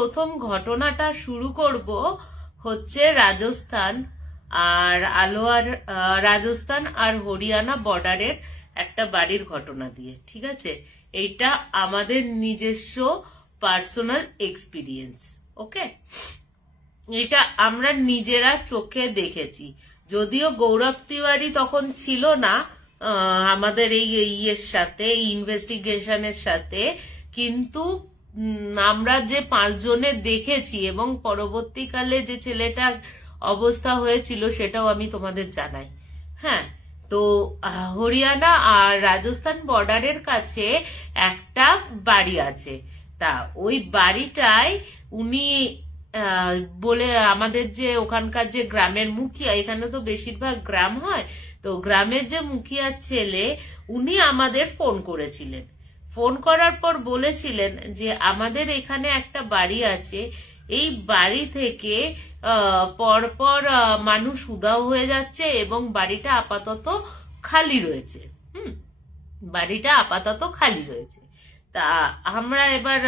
প্রথম ঘটনাটা শুরু করব হচ্ছে রাজস্থান আর হরিয়ানা বর্ডারের একটা বাড়ির ঘটনা দিয়ে। ঠিক আছে, এইটা আমাদের নিজস্ব পার্সোনাল এক্সপিরিয়েন্স। ওকে, এটা আমরা নিজেরা চোখে দেখেছি। যদিও গৌরব তিওয়ারি তখন ছিল না আমাদের এই ইয়ের সাথে, ইনভেস্টিগেশনের সাথে, কিন্তু আমরা যে 5 জনে দেখেছি এবং পরবর্তীকালে যে ছেলেটার অবস্থা হয়েছিল সেটাও আমি তোমাদের জানাই। হ্যাঁ, তো হরিয়ানা আর রাজস্থান বর্ডারের কাছে একটা বাড়ি আছে। তা ওই বাড়িটায় উনি বলে আমাদের যে ওখানকার যে গ্রামের মুখিয়া, এখানে তো বেশিরভাগ গ্রাম হয়, তো গ্রামের যে মুখিয়ার ছেলে উনি আমাদের ফোন করেছিলেন। ফোন করার পর বলেছিলেন যে আমাদের এখানে একটা বাড়ি আছে, এই বাড়ি থেকে পরপর মানুষ উধাও হয়ে যাচ্ছে এবং বাড়িটা আপাতত খালি রয়েছে। বাড়িটা আপাতত খালি রয়েছে। তা আমরা এবার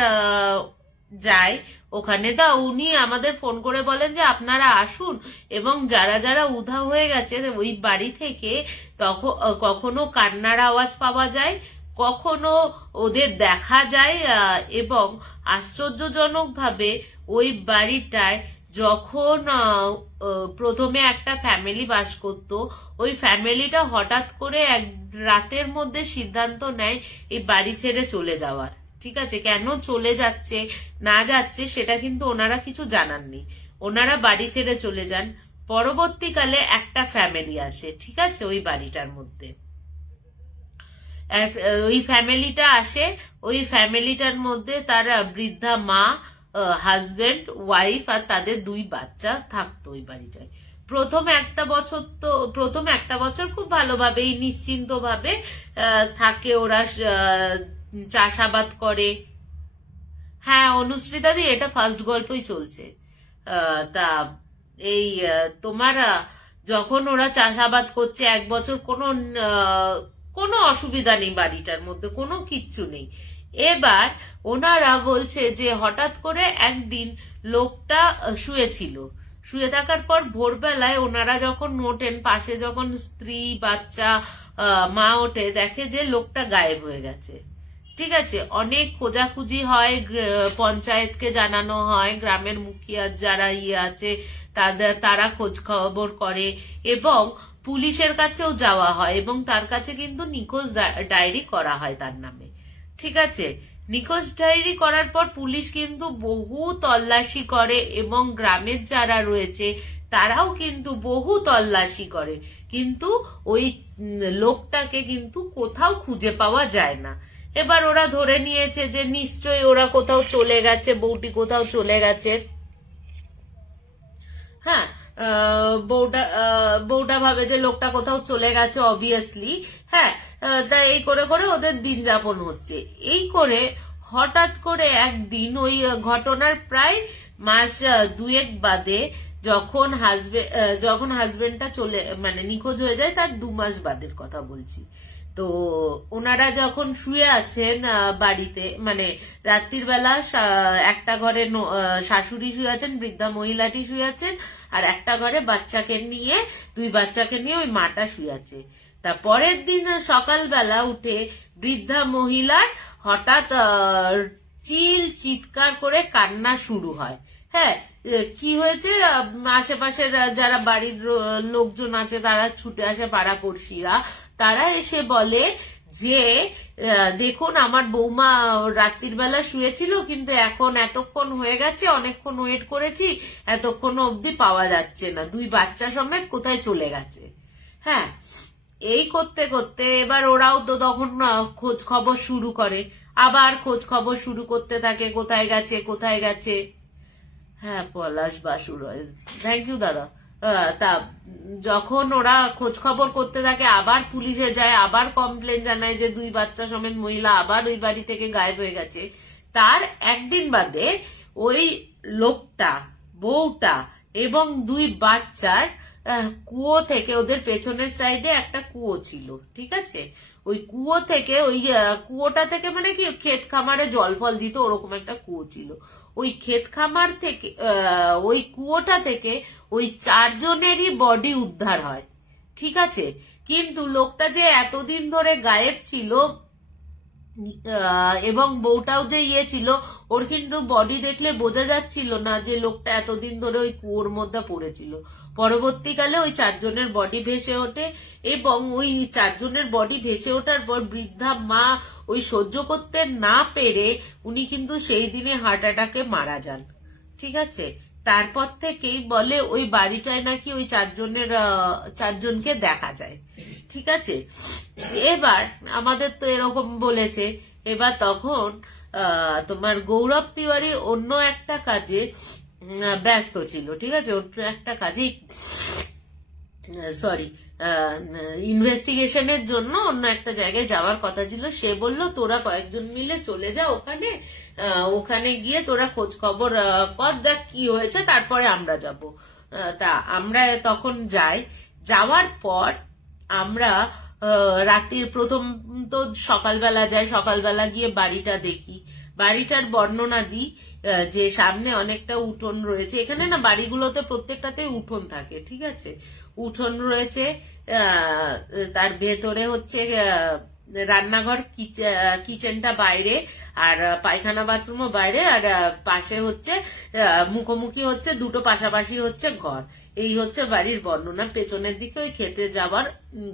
যাই ওখানে। তা উনি আমাদের ফোন করে বলেন যে আপনারা আসুন এবং যারা যারা উধাও হয়ে গেছে ওই বাড়ি থেকে কখনো কান্নার আওয়াজ পাওয়া যায়, কখনো ওদের দেখা যায়, এবং আশ্চর্যজনকভাবে ওই বাড়িটায় যখন প্রথমে একটা ফ্যামিলি বাস করত, ওই ফ্যামিলিটা হঠাৎ করে এক রাতের মধ্যে সিদ্ধান্ত নেয় এই বাড়ি ছেড়ে চলে যাওয়ার। ঠিক আছে, কেন চলে যাচ্ছে না যাচ্ছে সেটা কিন্তু ওনারা কিছু জানাননি, ওনারা বাড়ি ছেড়ে চলে যান। পরবর্তীকালে একটা ফ্যামিলি আসে, ঠিক আছে, ওই বাড়িটার মধ্যে ওই ফ্যামিলিটা আসে। ওই ফ্যামিলিটার মধ্যে তার বৃদ্ধা মা, হাজবেন্ড, ওয়াইফ আর তাদের 2 বাচ্চা থাকতো ওই বাড়িটায়। প্রথম একটা বছর খুব ভালোভাবেই নিশ্চিন্ত ভাবে থাকে ওরা, চাষাবাদ করে। হ্যাঁ অনুশ্রীতা দি, এটা ফার্স্ট গল্পই চলছে। তা এই তোমার যখন ওরা চাষাবাদ করছে 1 বছর কোনো অসুবিধা নেই, বাড়িটার মধ্যে কোনো কিচ্ছু নেই। এবার ওনারা বলছে যে হঠাৎ করে একদিন লোকটা শুয়েছিল, শুয়ে থাকার পর ভোরবেলায় ওনারা যখন ওঠেন, পাশে যখন স্ত্রী বাচ্চা মা ওঠে, দেখে যে লোকটা গায়েব হয়ে গেছে। ঠিক আছে, অনেক খোঁজাখুঁজি হয়, পঞ্চায়েতকে জানানো হয়, গ্রামের মুখিয়া যারা আছে তারা খোঁজ খবর করে এবং পুলিশের কাছেও যাওয়া হয় এবং তার কাছে কিন্তু নিখোঁজ ডায়েরি করা হয় তার নামে। ঠিক আছে, নিখোঁজ ডায়েরি করার পর পুলিশ কিন্তু বহু তল্লাশি করে এবং গ্রামের যারা রয়েছে তারাও কিন্তু বহু তল্লাশি করে, কিন্তু ওই লোকটাকে কিন্তু কোথাও খুঁজে পাওয়া যায় না। এবার ওরা ধরে নিয়েছে যে নিশ্চয়ই ওরা কোথাও চলে গেছে, বউটি কোথাও চলে গেছে। হ্যাঁ, বউটা ভাবে যে লোকটা কোথাও চলে গেছে অবভিয়াসলি। হ্যাঁ, তাই এই করে করে ওদের দিন যাপন হচ্ছে। এই করে হঠাৎ করে একদিন ওই ঘটনার প্রায় মাস 2 বাদে যখন হাজবেন্ডটা নিখোঁজ হয়ে যায়, তার 2 মাস বাদের কথা বলছি। তো ওনারা যখন শুয়ে আছেন বাড়িতে, রাত্রির বেলা একটা ঘরে শাশুড়ি শুয়ে আছেন, বৃদ্ধা মহিলাটি শুয়ে আছেন, আর একটা ঘরে 2 বাচ্চাকে নিয়ে ওই মাটা শুয়ে আছে। তা পরের দিন সকালবেলা উঠে বৃদ্ধা মহিলার হঠাৎ চিৎকার করে কান্না শুরু হয়। হ্যাঁ, কি হয়েছে, আশেপাশে যারা বাড়ির লোকজন আছে তারা ছুটে আসে, পাড়াপড়শিরা, তারা এসে বলে যে দেখুন আমার বৌমা রাত্রির বেলা শুয়েছিল, কিন্তু এখন এতক্ষণ হয়ে গেছে, অনেকক্ষণ ওয়েট করেছি, এতক্ষণ অবধি পাওয়া যাচ্ছে না, 2 বাচ্চা সমেত কোথায় চলে গেছে। হ্যাঁ, এই করতে করতে এবার ওরাও তো তখন খোঁজ খবর শুরু করে, আবার খোঁজ খবর শুরু করতে থাকে, কোথায় গেছে কোথায় গেছে। হ্যাঁ, পলাশ বাসু রয়, থ্যাংক ইউ দাদা। তা যখন ওরা খোঁজ খবর করতে থাকে, আবার পুলিশে যায়, আবার কমপ্লেন জানায় যে 2 বাচ্চা সমেত মহিলা আবার ওই বাড়ি থেকে গায়েব হয়ে গেছে। তার একদিন বাদে ওই লোকটা, বউটা এবং 2 বাচ্চার কুয়ো থেকে, ওদের পেছনের সাইডে একটা কুয়ো ছিল, ঠিক আছে, ওই কুয়ো থেকে ওই কুয়োটা থেকে মানে কি ক্ষেত খামারে জল ফল দিত, ওরকম একটা কুয়ো ছিল। ওই ক্ষেত খামার থেকে ওই কুয়োটা থেকে ওই 4 জনেরই বডি উদ্ধার হয়, ঠিক আছে। কিন্তু লোকটা যে এতদিন ধরে গায়েব ছিল এবং বউটাও যে ছিল, ওর কিন্তু বডি দেখলে বোঝা যাচ্ছিল না যে লোকটা এতদিন ধরে ওই কুয়োর মধ্যে পড়েছিল। পরবর্তীকালে ওই 4 জনের বডি ভেসে ওঠে এবং ওই 4 জনের বডি ভেসে ওঠার পর বৃদ্ধা মা ওই সহ্য করতে না পেরে উনি কিন্তু সেই দিনে হার্ট অ্যাটাকে মারা যান, ঠিক আছে। তারপর থেকেই বলে ওই বাড়িটায় নাকি ওই 4 জনকে দেখা যায়, ঠিক আছে। এবার আমাদের তো এরকম বলেছে, এবার তখন তোমার গৌরব তিওয়ারি অন্য একটা কাজে ব্যস্ত ছিল, ঠিক আছে। অন্য একটা কাজে ইনভেস্টিগেশনের জন্য অন্য একটা জায়গায় যাওয়ার কথা ছিল। সে বলল তোরা কয়েকজন মিলে চলে যা ওখানে গিয়ে তোরা খোঁজ খবর কর, দেখ কি হয়েছে, তারপরে আমরা যাব। তা আমরা তখন যাওয়ার পর আমরা রাত্রির প্রথম তো সকালবেলা যাই, সকালবেলা গিয়ে বাড়িটা দেখি, বাড়িটার বর্ণনা দিই যে সামনে অনেকটা উঠোন রয়েছে। এখানে না বাড়িগুলোতে প্রত্যেকটাতে উঠোন থাকে, ঠিক আছে। উঠোন রয়েছে, তার ভেতরে হচ্ছে রান্নাঘর, কিচেনটা বাইরে, আর পায়খানা বাথরুমও বাইরে, আর পাশে হচ্ছে মুখোমুখি হচ্ছে দুটো পাশাপাশি হচ্ছে ঘর। এই হচ্ছে বাড়ির বর্ণনা। পেছনের দিকে ওই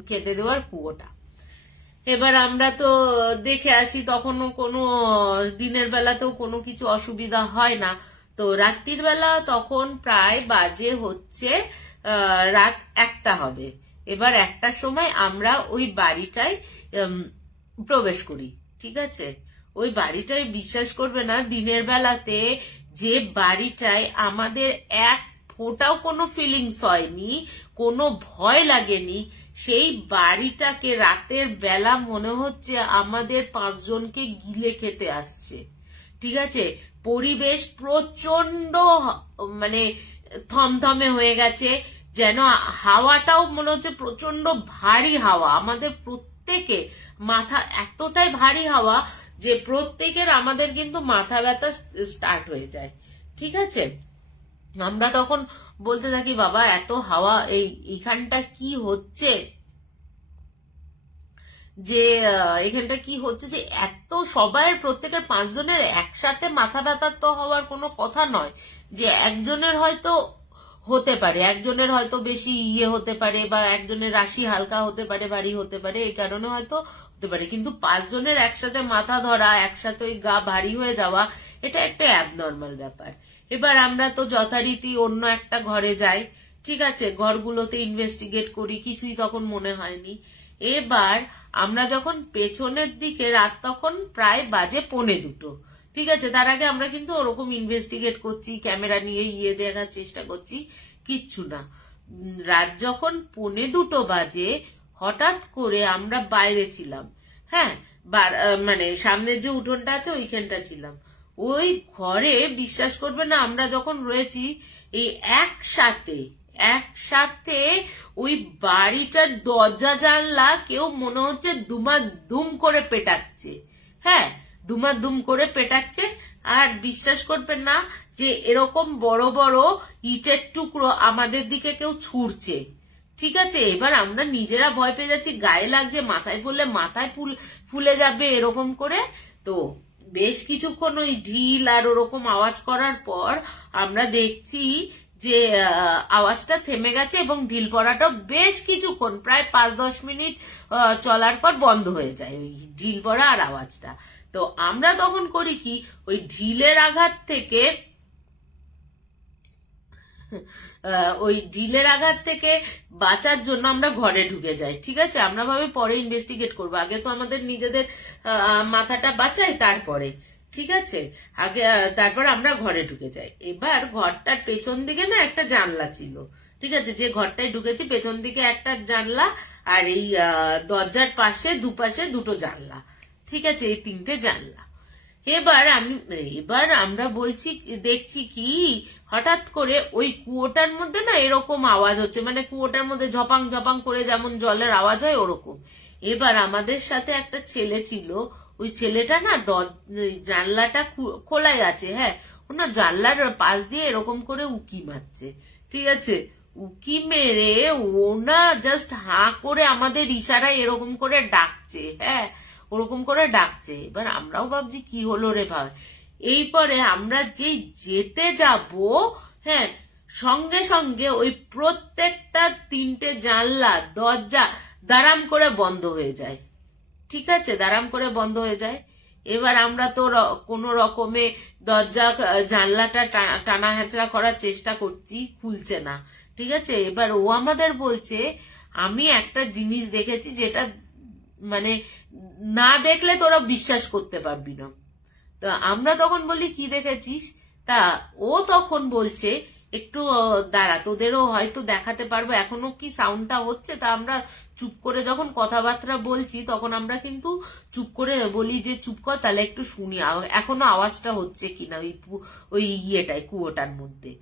খেতে দেওয়ার কুয়োটা। এবার আমরা তো দেখে আসি, তখনও কোনো দিনের বেলাতেও কোনো কিছু অসুবিধা হয় না। তো রাত্রির বেলা তখন প্রায় বাজে হচ্ছে রাত 1টা হবে। এবার 1টার সময় আমরা ওই বাড়িটায় প্রবেশ করি, ঠিক আছে। ওই বাড়িটায় বিশ্বাস করবে না, দিনের বেলাতে যে বাড়িটায় আমাদের এক ফোঁটাও কোনো ফিলিংস হয়নি, কোনো ভয় লাগেনি, সেই বাড়িটাকে রাতের বেলা মনে হচ্ছে আমাদের 5 জনকে গিলে খেতে আসছে, ঠিক আছে। পরিবেশ প্রচন্ড মানে থমথমে হয়ে গেছে, যেন হাওয়াটাও মনে হচ্ছে প্রচন্ড ভারী হাওয়া। আমাদের প্রত্যেকে মাথা এতটাই ভারী হাওয়া যে প্রত্যেকের আমাদের কিন্তু মাথা ব্যথা স্টার্ট হয়ে যায়, ঠিক আছে। আমরা তখন বলতে থাকি বাবা এত হাওয়া, এইখানটা কি হচ্ছে, যে এখানটা কি হচ্ছে, যে এত সবাই প্রত্যেকের 5 জনের একসাথে মাথা ব্যথা তো হওয়ার কোনো কথা নয়। যে একজনের হয়তো হতে পারে, একজনের হয়তো বেশি হতে পারে, বা একজনের রাশি হালকা হতে পারে, ভারী হতে পারে, এই কারণে হয়তো হতে পারে। কিন্তু 5 জনের একসাথে মাথা ধরা, একসাথে ওই গা ভারী হয়ে যাওয়া, এটা একটা অ্যাবনর্মাল ব্যাপার। এবার আমরা তো যথারীতি অন্য একটা ঘরে যাই, ঠিক আছে। ঘরগুলোতে ইনভেস্টিগেট করি, কিছুই তখন মনে হয়নি। এবার আমরা যখন পেছনের দিকে, রাত তখন প্রায় বাজে 1:45, ঠিক আছে। তার আগে আমরা কিন্তু ওরকম ইনভেস্টিগেট করছি, ক্যামেরা নিয়ে দেখার চেষ্টা করছি, কিচ্ছু না। রাত যখন 1:45 বাজে, হঠাৎ করে আমরা বাইরে ছিলাম, হ্যাঁ, মানে সামনের যে উঠোনটা আছে ওইখানটা ছিলাম। ওই ঘরে বিশ্বাস করবে না, আমরা যখন রয়েছি এই একসাথে ওই বাড়িটার দরজা জানলা কেউ মনে হচ্ছে দুম করে পেটাচ্ছে, হ্যাঁ, দুম করে পেটাচ্ছে। আর বিশ্বাস করবেন না যে এরকম বড় বড় ইটের টুকরো আমাদের দিকে কেউ ছুঁড়ছে, ঠিক আছে। এবার আমরা নিজেরা ভয় পেয়ে যাচ্ছি, গায়ে লাগছে, মাথায় পড়লে মাথায় ফুলে যাবে এরকম করে। তো বেশ কিছুক্ষণ ওই ঢিল আর ওরকম আওয়াজ করার পর আমরা দেখছি যে আওয়াজটা থেমে গেছে এবং ঢিল পড়াটা বেশ কিছুক্ষণ, প্রায় 5-10 মিনিট চলার পর বন্ধ হয়ে যায় ওই ঢিল পড়া আর আওয়াজটা। তো আমরা তখন করি কি, ওই ঢিলের আঘাত থেকে বাঁচার জন্য আমরা ঘরে ঢুকে যাই, ঠিক আছে। আমরা ভাবে পরে ইনভেস্টিগেট করবো, আগে তো আমাদের নিজেদের মাথাটা বাঁচাই, তারপরে, ঠিক আছে। তারপর আমরা ঘরে ঢুকে যাই। এবার ঘরটার পেছন দিকে না একটা জানলা ছিল, ঠিক আছে। যে ঘরটায় ঢুকেছি পেছন দিকে একটা জানলা, আর এই দরজার দুপাশে দুটো জানলা, ঠিক আছে, এই 3টে জানলা। এবার আমরা দেখছি কি, হঠাৎ করে ওই কুয়োটার মধ্যে না এরকম আওয়াজ হচ্ছে, মানে কুয়োটার মধ্যে ঝপাং ঝপাং করে যেমন জলের আওয়াজ হয় ওরকম। এবার আমাদের সাথে একটা ছেলে ছিল, ওই ছেলেটা না জানলাটা খোলাই আছে, হ্যাঁ, ওনা জানলার পাশ দিয়ে এরকম করে উকি মারছে, ঠিক আছে, উকি মেরে ওনা জাস্ট হাঁ করে আমাদের ইশারায় এরকম করে ডাকছে, হ্যাঁ, ওরকম করে ডাকছে। এবার আমরাও ভাবছি কি হলো রে ভাই। এইপরে আমরা যে যেতে যাব, হ্যাঁ, সঙ্গে সঙ্গে ওই প্রত্যেকটা 3টে জানলা দরজা দাঁড়াম করে বন্ধ হয়ে যায়, ঠিক আছে, দাঁড়াম করে বন্ধ হয়ে যায়। এবার আমরা তো কোনো রকমে দরজা জানলাটা টানা হ্যাঁচড়া করার চেষ্টা করছি, খুলছে না, ঠিক আছে। এবার ও আমাদের বলছে আমি একটা জিনিস দেখেছি যেটা মানে না দেখলে তোরা বিশ্বাস করতে পারবি না। তো আমরা তখন বলি কি দেখেছিস? তা ও তখন বলছে একটু দাঁড়া, তোদেরও হয়তো দেখাতে পারবো, এখনো কি সাউন্ডটা হচ্ছে। তা আমরা চুপ করে যখন কথাবার্তা বলছি তখন আমরা কিন্তু চুপ করে বলি যে চুপ কর, তাহলে একটু শুনি এখনো আওয়াজটা হচ্ছে কিনা ওই ইয়েটাই, কুয়োটার মধ্যে।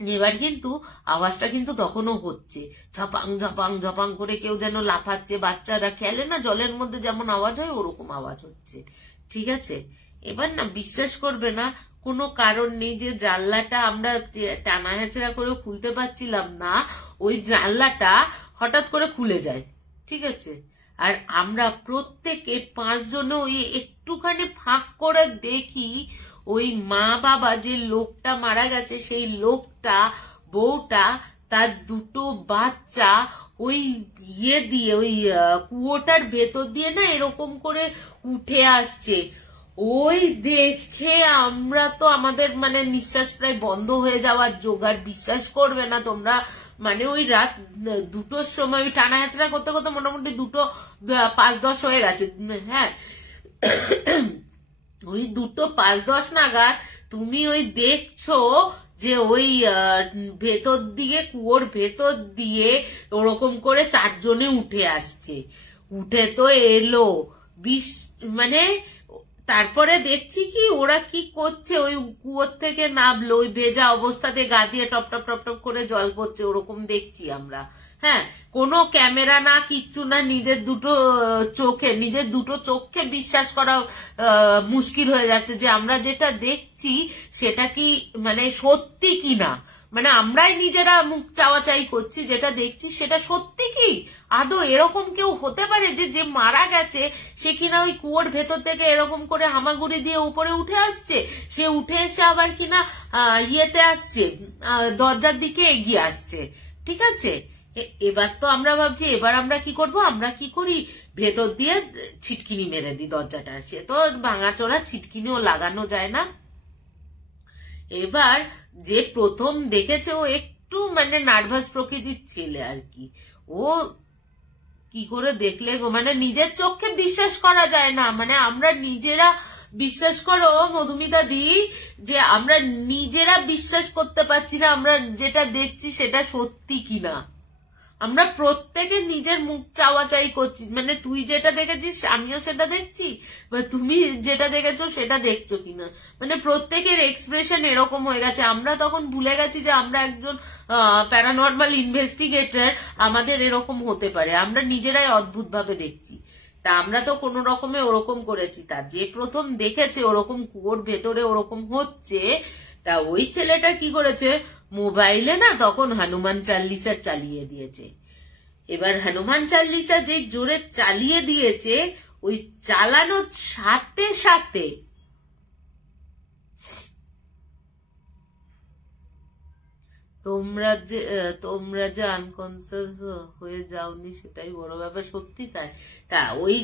এবার কিন্তু আওয়াজটা কিন্তু তখনও হচ্ছে, ঝপাং ঝপাং ঝপাং করে কেউ যেন লাফাচ্ছে, বাচ্চারা খেলে না জলের মধ্যে যেমন আওয়াজ হয় ওরকম আওয়াজ হচ্ছে, ঠিক আছে। এবার না বিশ্বাস করবে না, কোনো কারণ নেই যে জানলাটা আমরা টানা হেঁচড়া করে খুলতে পারছিলাম না, ওই জানলাটা হঠাৎ করে খুলে যায়, ঠিক আছে। আর আমরা প্রত্যেকে 5 জনে ওই একটুখানি ফাঁক করে দেখি ওই মা বাবা যে লোকটা মারা গেছে সেই লোকটা, বউটা, তার 2টো বাচ্চা ওই ইয়ে দিয়ে ওই কুয়োটার ভেতর দিয়ে না এরকম করে উঠে আসছে। ওই দেখে আমরা তো আমাদের মানে নিঃশ্বাস প্রায় বন্ধ হয়ে যাওয়ার জোগাড়, বিশ্বাস করবে না তোমরা। মানে ওই রাত 2টোর সময় ওই টানা হেঁচড়া করতে করতে মোটামুটি 2টো 5-10 হয়ে গেছে, হ্যাঁ, ওই 2টো 5-10 নাগাদ তুমি ওই দেখছো যে ওই ভেতর দিয়ে কুয়োর ভেতর দিয়ে ওরকম করে 4 জনে উঠে আসছে। উঠে তো এলো মানে তারপরে দেখছি কি ওরা কি করছে, ওই কুয়োর থেকে নামলো, ওই ভেজা অবস্থাতে গা দিয়ে টপ টপ টপ টপ করে জল পড়ছে, ওরকম দেখছি আমরা, হ্যাঁ, কোনো ক্যামেরা না, কিচ্ছু না, নিজের 2টো চোখকে বিশ্বাস করা মুশকিল হয়ে যাচ্ছে যে আমরা যেটা দেখছি সেটা কি মানে সত্যি কি না। মানে আমরাই নিজেরা মুখ চাওয়াচাই করছি, যেটা দেখছি সেটা সত্যি কি, আদৌ এরকম কেউ হতে পারে যে মারা গেছে সে কিনা ওই কুয়োর ভেতর থেকে এরকম করে হামাগুড়ি দিয়ে উপরে উঠে আসছে, সে উঠে এসে আবার কিনা ইয়েতে আসছে, দরজার দিকে এগিয়ে আসছে, ঠিক আছে। এবার তো আমরা ভাবছি এবার আমরা কি করব, আমরা কি করি, ভেতর দিয়ে ছিটকিনি মেরে দিই দরজাটা, সে তো ভাঙাচোরা ছিটকিনিও লাগানো যায় না। এবার যে প্রথম দেখেছে ও একটু মানে নার্ভাস প্রকৃতির ছেলে আর কি, ও কি করে দেখলে গো, মানে নিজের চোখে বিশ্বাস করা যায় না। মানে আমরা নিজেরা, বিশ্বাস করো মধুমিতা দি, যে আমরা নিজেরা বিশ্বাস করতে পারছি না আমরা যেটা দেখছি সেটা সত্যি কিনা। আমরা প্রত্যেকে নিজের মুখ চাওয়াচাই করছি, মানে তুই যেটা দেখেছিস আমিও সেটা দেখছি, বা তুমি যেটা দেখেছো সেটা দেখছো কিনা, মানে প্রত্যেকের এক্সপ্রেশন এরকম হয়ে গেছে। আমরা তখন ভুলে গেছি যে আমরা একজন প্যারানর্মাল ইনভেস্টিগেটর, আমাদের এরকম হতে পারে, আমরা নিজেরাই অদ্ভুত ভাবে দেখছি। তা আমরা তো কোনো রকমে ওরকম করেছি, তা যে প্রথম দেখেছে ওরকম কুয়োর ভেতরে ওরকম হচ্ছে, তা ওই ছেলেটা কি করেছে, মোবাইলে না তখন হনুমান চাল্লিশা চালিয়ে দিয়েছে। এবার হনুমান চাল্লিশা যে জোরে চালিয়ে দিয়েছে, ওই চালানোর সাথে সাথে তোমরা যে আনকনসিয়াস হয়ে যাওনি সেটাই বড় ব্যাপার, সত্যি তাই। তা ওই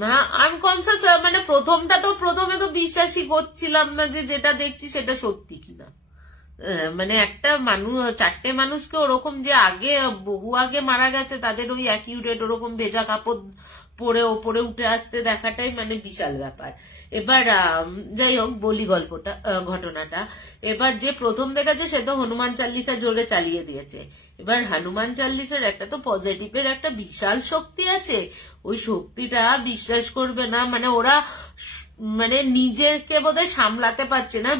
না আনকনসিয়াস মানে প্রথমে তো বিশ্বাসই করছিলাম না যে যেটা দেখছি সেটা সত্যি কিনা। মানে একটা মানুষ, 4টে মানুষকে ওরকম যে আগে বহু আগে মারা গেছে তাদের ওই অ্যাকিউরেট ওরকম ভেজা কাপড় পরে ওপরে উঠে আসতে দেখাটাই মানে বিশাল ব্যাপার। এবার যাই হোক বলি ঘটনাটা। এবার যে প্রথম দেখেছে সে তো হনুমান চাল্লিশা জোরে চালিয়ে দিয়েছে। এবার হনুমান চাল্লিশার একটা তো পজিটিভের একটা বিশাল শক্তি আছে, ওই শক্তিটা বিশ্বাস করবে না, মানে ওরা মানে নিজেকে বোধহয় সামলাতে পারছে না,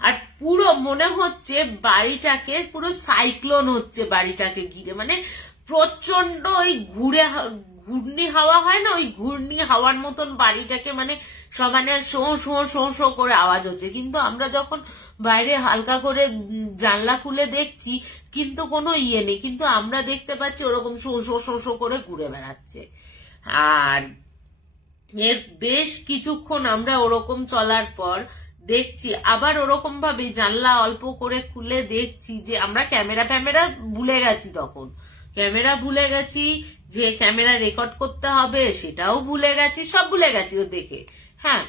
আর পুরো মনে হচ্ছে বাড়িটাকে পুরো সাইক্লোন হচ্ছে বাড়িটাকে ঘিরে, মানে প্রচন্ড ওই ঘূর্ণি হাওয়া হয় না, ওই ঘূর্ণি হাওয়ার মতন বাড়িটাকে মানে সমানে শো শো শো শো করে আওয়াজ হচ্ছে। কিন্তু আমরা যখন বাইরে হালকা করে জানলা খুলে দেখছি কিন্তু কোনো ইয়ে নেই, কিন্তু আমরা দেখতে পাচ্ছি ওরকম শো শো শো শো করে ঘুরে বেড়াচ্ছে। আর এর বেশ কিছুক্ষণ আমরা ওরকম চলার পর দেখছি আবার ওরকম ভাবে জানলা অল্প করে খুলে দেখছি যে আমরা ক্যামেরা ভুলে গেছি, তখন ক্যামেরা ভুলে গেছি, যে ক্যামেরা রেকর্ড করতে হবে সেটাও ভুলে গেছি, সব ভুলে গেছি ও দেখে। হ্যাঁ,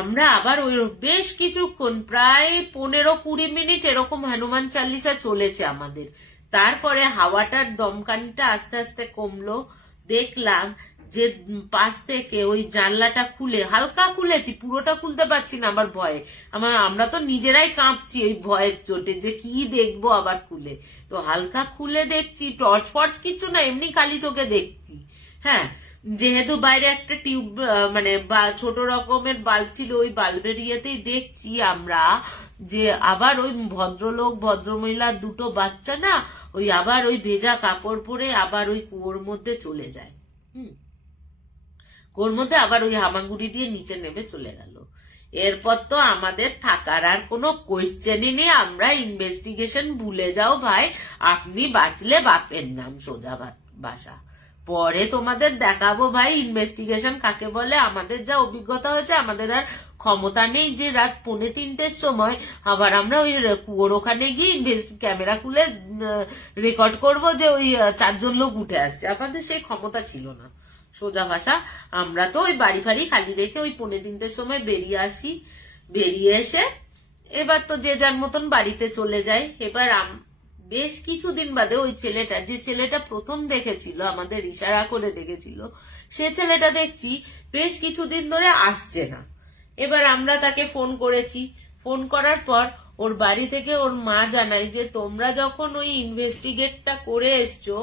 আমরা আবার ওই বেশ কিছুক্ষণ প্রায় 15-20 মিনিট এরকম হনুমান চালিসা চলেছে আমাদের। তারপরে হাওয়াটার দমকানিটা আস্তে আস্তে কমলো, দেখলাম যে পাশ থেকে ওই জানলাটা খুলে, হালকা খুলেছি, পুরোটা খুলতে পারছি না আবার ভয়ে, আমরা তো নিজেরাই কাঁপছি ওই ভয়ের চোটে যে কি দেখবো আবার খুলে। তো হালকা খুলে দেখছি, টর্চ ফর্চ কিছু না, এমনি খালি চোখে দেখছি। হ্যাঁ, যেহেতু বাইরে একটা টিউব মানে ছোট রকমের বাল্ব ছিল, ওই বাল্বের ইয়েতেই দেখছি আমরা যে আবার ওই ভদ্রলোক ভদ্রমহিলা দুটো বাচ্চা না ওই আবার ওই ভেজা কাপড় পরে আবার ওই কুয়োর মধ্যে চলে যায়। কুয়োর মধ্যে আবার ওই হামাগুড়ি দিয়ে নিচে নেমে চলে গেল। এরপর তো আমাদের থাকার আর কোনো কোয়েশ্চেনই নেই, আমরা ইনভেস্টিগেশন ভুলে যাও ভাই, আপনি বাঁচলে বাপের নাম সোজা বাসা। পরে তোমাদের দেখাবো ভাই ইনভেস্টিগেশন কাকে বলে। আমাদের যা অভিজ্ঞতা হয়েছে, আমাদের আর ক্ষমতা নেই যে রাত 2:45-র সময় আবার আমরা ওই কুয়োর ওখানে গিয়ে ক্যামেরা খুলে রেকর্ড করব যে ওই 4 জন লোক উঠে আসছে, আমাদের সেই ক্ষমতা ছিল না। সোজা ভাষা, আমরা তো ওই বাড়ি ফাড়ি খালি রেখে ওই 2:45-র সময় বেরিয়ে আসি। বেরিয়ে এসে এবার তো যে যার মতন বাড়িতে চলে যায়। এবার বেশ কিছুদিন বাদে ওই ছেলেটা, যে ছেলেটা প্রথম দেখেছিল, আমাদের ইশারা করে দেখেছিল, সে ছেলেটা দেখছি বেশ কিছুদিন ধরে আসছে না। এবার আমরা তাকে ফোন করেছি, ফোন করার পর ওর বাড়ি থেকে ওর মা জানায় যে তোমরা যখন ওই ইনভেস্টিগেটটা করে এসছো,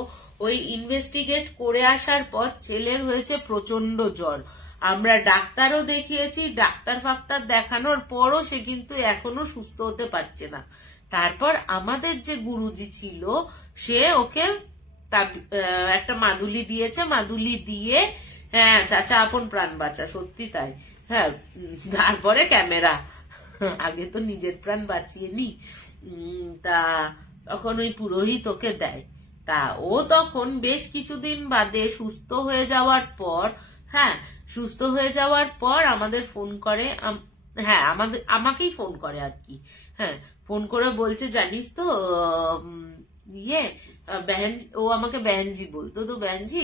ওই ইনভেস্টিগেট করে আসার পর ছেলের হয়েছে প্রচন্ড জ্বর, আমরা ডাক্তারও দেখিয়েছি, ডাক্তার ফাক্তার দেখানোর পরও সে কিন্তু এখনো সুস্থ হতে পারছে না। তারপর আমাদের যে গুরুজি ছিল সে ওকে একটা মাদুলি দিয়েছে, মাদুলি দিয়ে, হ্যাঁ চাচা আপন প্রাণ বাঁচা, সত্যি তাই। হ্যাঁ, তারপরে ক্যামেরা, আগে তো নিজের প্রাণ বাঁচিয়ে নি। তা তখন ওই পুরোহিত ওকে দেয়। তা ও তখন বেশ কিছুদিন বাদে সুস্থ হয়ে যাওয়ার পর, হ্যাঁ সুস্থ হয়ে যাওয়ার পর আমাদের ফোন করে, হ্যাঁ আমাকেই ফোন করে আর কি। হ্যাঁ, ফোন করে বলছে জানিস তো ও আমাকে বেহেনজি বলতো, তো বেহেনজি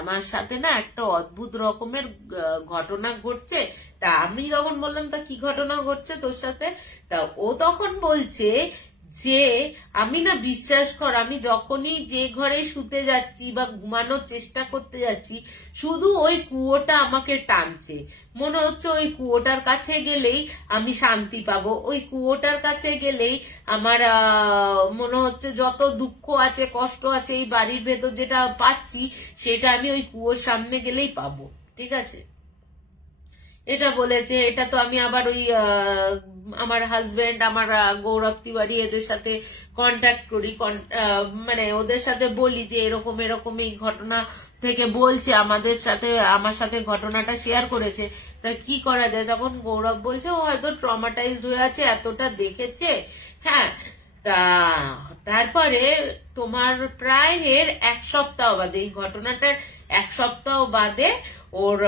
আমার সাথে না একটা অদ্ভুত রকমের ঘটনা ঘটছে। তা আমি তখন বললাম তা কি ঘটনা ঘটছে তোর সাথে? তা ও তখন বলছে যে আমি না, বিশ্বাস কর, আমি যখনই যে ঘরে শুতে যাচ্ছি বা ঘুমানোর চেষ্টা করতে যাচ্ছি শুধু ওই কুয়োটা আমাকে টানছে, মনে হচ্ছে ওই কুয়োটার কাছে গেলেই আমি শান্তি পাবো, ওই কুয়োটার কাছে গেলেই আমার মনে হচ্ছে যত দুঃখ আছে কষ্ট আছে এই বাড়ির ভেতর যেটা পাচ্ছি সেটা আমি ওই কুয়োর সামনে গেলেই পাবো। ঠিক আছে, এটা বলেছে। এটা তো আমি আবার ওই আমার হাজবেন্ড, আমার গৌরব তিওয়ারি, এদের সাথে কন্ট্যাক্ট করি, মানে ওদের সাথে বলি যে এরকম এরকম এই ঘটনা থেকে বলছে, আমার সাথে ঘটনাটা শেয়ার করেছে, তা কি করা যায়? তখন গৌরব বলছে ও হয়তো ট্রমাটাইজড হয়ে আছে, এতটা দেখেছে। হ্যাঁ, তা তারপরে তোমার প্রায় এর 1 সপ্তাহ বাদে, এই ঘটনাটার 1 সপ্তাহ বাদে ওর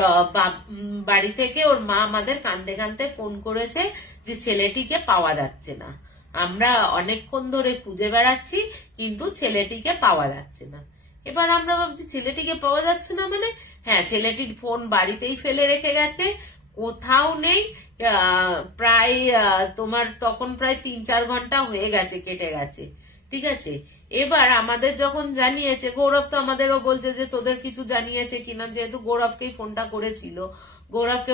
বাড়ি থেকে ওর মা আমাদের কাঁদতে কাঁদতে ফোন করেছে যে ছেলেটিকে পাওয়া যাচ্ছে না, আমরা অনেকক্ষণ ধরে খুঁজে বেড়াচ্ছি কিন্তু ছেলেটিকে পাওয়া যাচ্ছে না। এবার আমরা ভাবছি ছেলেটিকে পাওয়া যাচ্ছে না মানে, হ্যাঁ ছেলেটির ফোন বাড়িতেই ফেলে রেখে গেছে, কোথাও নেই। প্রায় তোমার তখন প্রায় 3-4 ঘন্টা হয়ে গেছে, কেটে গেছে। ঠিক আছে, এবার আমাদের যখন জানিয়েছে, গৌরব তো আমাদেরও বলছে যে তোদের কিছু জানিয়েছে কিনা, যেহেতু গৌরবকেই ফোনটা করেছিল, গৌরবকে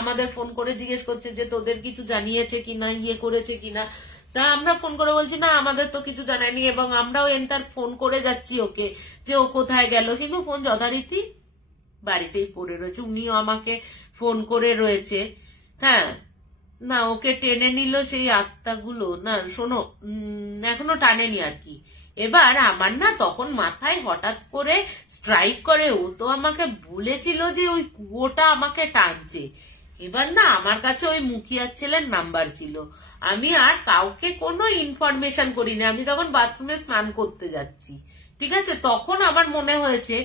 আমাদের ফোন করে জিজ্ঞেস করছে যে তোদের কিছু জানিয়েছে কিনা, ইয়ে করেছে কিনা। তা আমরা ফোন করে বলছি না আমাদের তো কিছু জানায়নি, এবং আমরাও এন্টার ফোন করে যাচ্ছি ওকে যে ও কোথায় গেল, কিন্তু ফোন যথারীতি বাড়িতেই পড়ে রয়েছে, উনিও আমাকে ফোন করে রয়েছে। হ্যাঁ, না ওকে টেনে নিল সেই আত্মাগুলো, না শোনো এখনো টানেনি আর কি, এবার আমার না তখন মাথায় হঠাৎ করে স্ট্রাইক করে, ও তো আমাকে বলেছিল যে ওই কুয়োটা আমাকে টানছে। এবার না আমার কাছে ওই মুখিয়ার ছেলের নাম্বার ছিল, আমি আর কাউকে কোনো ইনফরমেশন করিনি। আমি তখন বাথরুমে স্নান করতে যাচ্ছি, ঠিক আছে। তখন আমার মনে হয়েছে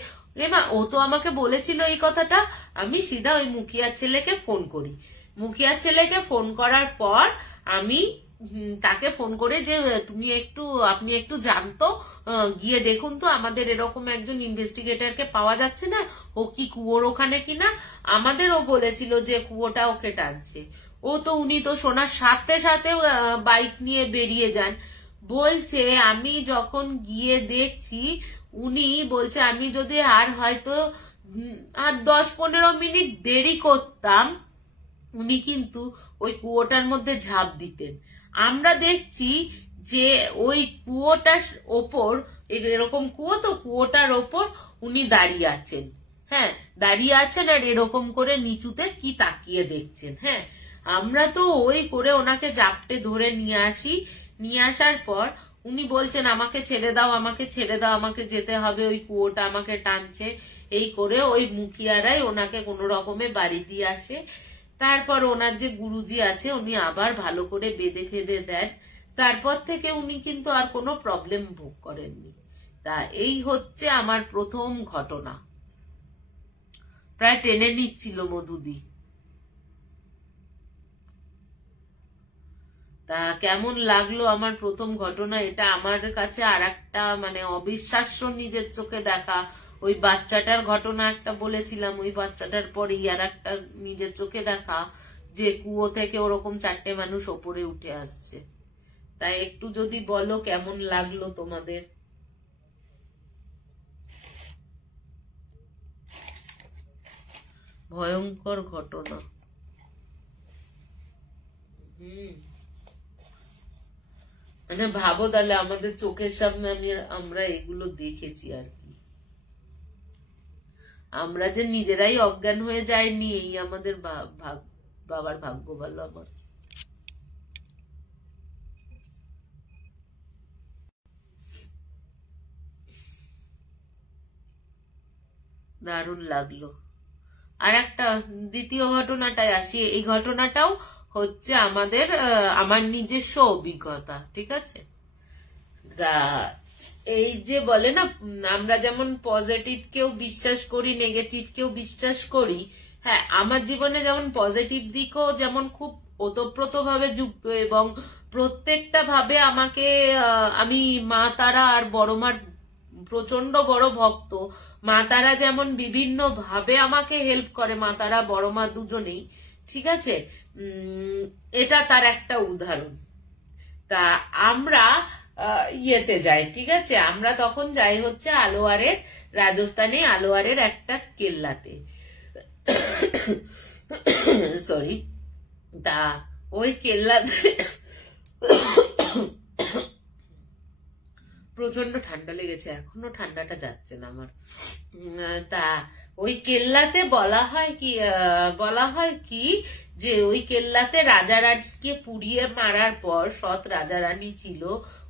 মা ও তো আমাকে বলেছিল এই কথাটা, আমি সিধা ওই মুখিয়ার ছেলেকে ফোন করি। মুখিয়ার ছেলেকে ফোন করার পর আমি তাকে ফোন করে যে আপনি একটু জানতো, গিয়ে দেখুন তো আমাদের এরকম একজন ইনভেস্টিগেটরকে পাওয়া যাচ্ছে না, ও কি কুয়োর ওখানে কিনা। আমাদেরও বলেছিল যে কুয়োটা ওকে টানছে। উনি তো শোনার সাথে সাথে বাইক নিয়ে বেরিয়ে যান। বলছে আমি যখন গিয়ে দেখছি, উনি বলছে আমি যদি আর হয়তো আর 10-15 মিনিট দেরি করতাম, উনি কিন্তু ওই কুয়োটার মধ্যে ঝাঁপ দিতেন। আমরা দেখছি যে ওই কুয়োটার ওপর, এরকম কুয়ো তো, কুয়োটার ওপর উনি দাঁড়িয়ে আছেন। হ্যাঁ, দাঁড়িয়ে আছেন আর এরকম করে নিচুতে কি তাকিয়ে দেখছেন। হ্যাঁ, আমরা তো ওই করে ওনাকে জাপটে ধরে নিয়ে আসি। নিয়ে আসার পর উনি বলছেন আমাকে ছেড়ে দাও, আমাকে ছেড়ে দাও, আমাকে যেতে হবে, ওই কুয়োটা আমাকে টানছে। এই করে ওই মুখিয়ারাই ওনাকে কোনো রকমে বাড়ি দিয়ে আসে। তারপর ওনার যে গুরুজি আছে উনি আবার ভালো করে বেঁধে ফেঁধে দেন। তারপর থেকে উনি কিন্তু আর কোনো প্রবলেম ভোগ করেননি। তা এই হচ্ছে আমার প্রথম ঘটনা। প্রায় টেনে নিচ্ছিল মধুদি। তা কেমন লাগলো আমার প্রথম ঘটনা? এটা আমার কাছে আর একটা মানে অবিশ্বাস্য নিজের চোখে দেখা। ওই বাচ্চাটার ঘটনা একটা বলেছিলাম, ওই বাচ্চাটার পরেই আর একটা নিজের চোখে দেখা যে কুয়ো থেকে ওরকম 4টে মানুষ ওপরে উঠে আসছে। তাই একটু যদি বলো কেমন লাগলো তোমাদের। ভয়ঙ্কর ঘটনা। মানে ভাবো তাহলে আমাদের চোখের সামনে আমরা এগুলো দেখেছি আর কি। আমরা যে নিজেরাই অজ্ঞান হয়ে যায়নি, এই আমাদের বাবার ভাগ্য ভালো। আমার দারুণ লাগলো। আর একটা দ্বিতীয় ঘটনাটায় আসি। এই ঘটনাটাও হচ্ছে আমার নিজস্ব অভিজ্ঞতা, ঠিক আছে। এই যে বলে না, আমরা যেমন পজিটিভ কেও বিশ্বাস করি, নেগেটিভ কেও বিশ্বাস করি। হ্যাঁ, আমার জীবনে যেমন পজিটিভ দিকও যেমন খুব ওতপ্রোত ভাবে যুক্ত, এবং প্রত্যেকটা ভাবে আমাকে আমি মা তারা আর বড় মার প্রচন্ড বড় ভক্ত। মা তারা যেমন বিভিন্ন ভাবে আমাকে হেল্প করে, মা তারা বড় মা দুজনেই, ঠিক আছে। এটা তার একটা উদাহরণ। তা আমরা ইয়েতে যাই, ঠিক আছে। আমরা তখন যাই হচ্ছে আলোয়ারের, রাজস্থানে আলোয়ারের একটা কেল্লাতে, সরি। তা ওই কেল্লাতে প্রচন্ড ঠান্ডা লেগেছে, এখনো ঠান্ডাটা যাচ্ছে না আমার। তা ওই কেল্লাতে বলা হয় কি যে ওই কেল্লাতে রাজা রানীকে পুড়িয়ে মারার পর, সৎ রাজা রানী ছিল,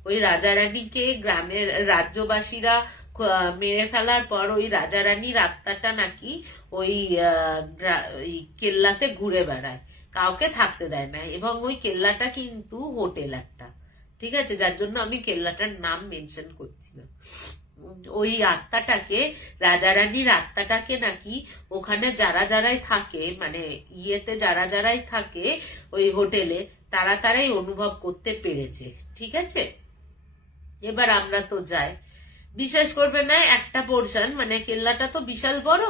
ওই রাজা রানীকে গ্রামের রাজ্যবাসীরা মেরে ফেলার পর ওই রাজা রানীর আত্মাটা নাকি ওই কেল্লাতে ঘুরে বেড়ায়, কাউকে থাকতে দেয় না। এবং ওই কেল্লাটা কিন্তু হোটেল একটা, ঠিক আছে, যার জন্য আমি কেল্লাটার নাম মেনশন করছি না। ওই আত্মাটাকে, রাজা রানীর আত্মাটাকে নাকি ওখানে যারাই থাকে, মানে ইয়েতে যারাই থাকে ওই হোটেলে, তারাই অনুভব করতে পেরেছে, ঠিক আছে। এবার আমরা তো যাই, বিশ্বাস করবে না, একটা পোর্শন, মানে কেল্লাটা তো বিশাল বড়,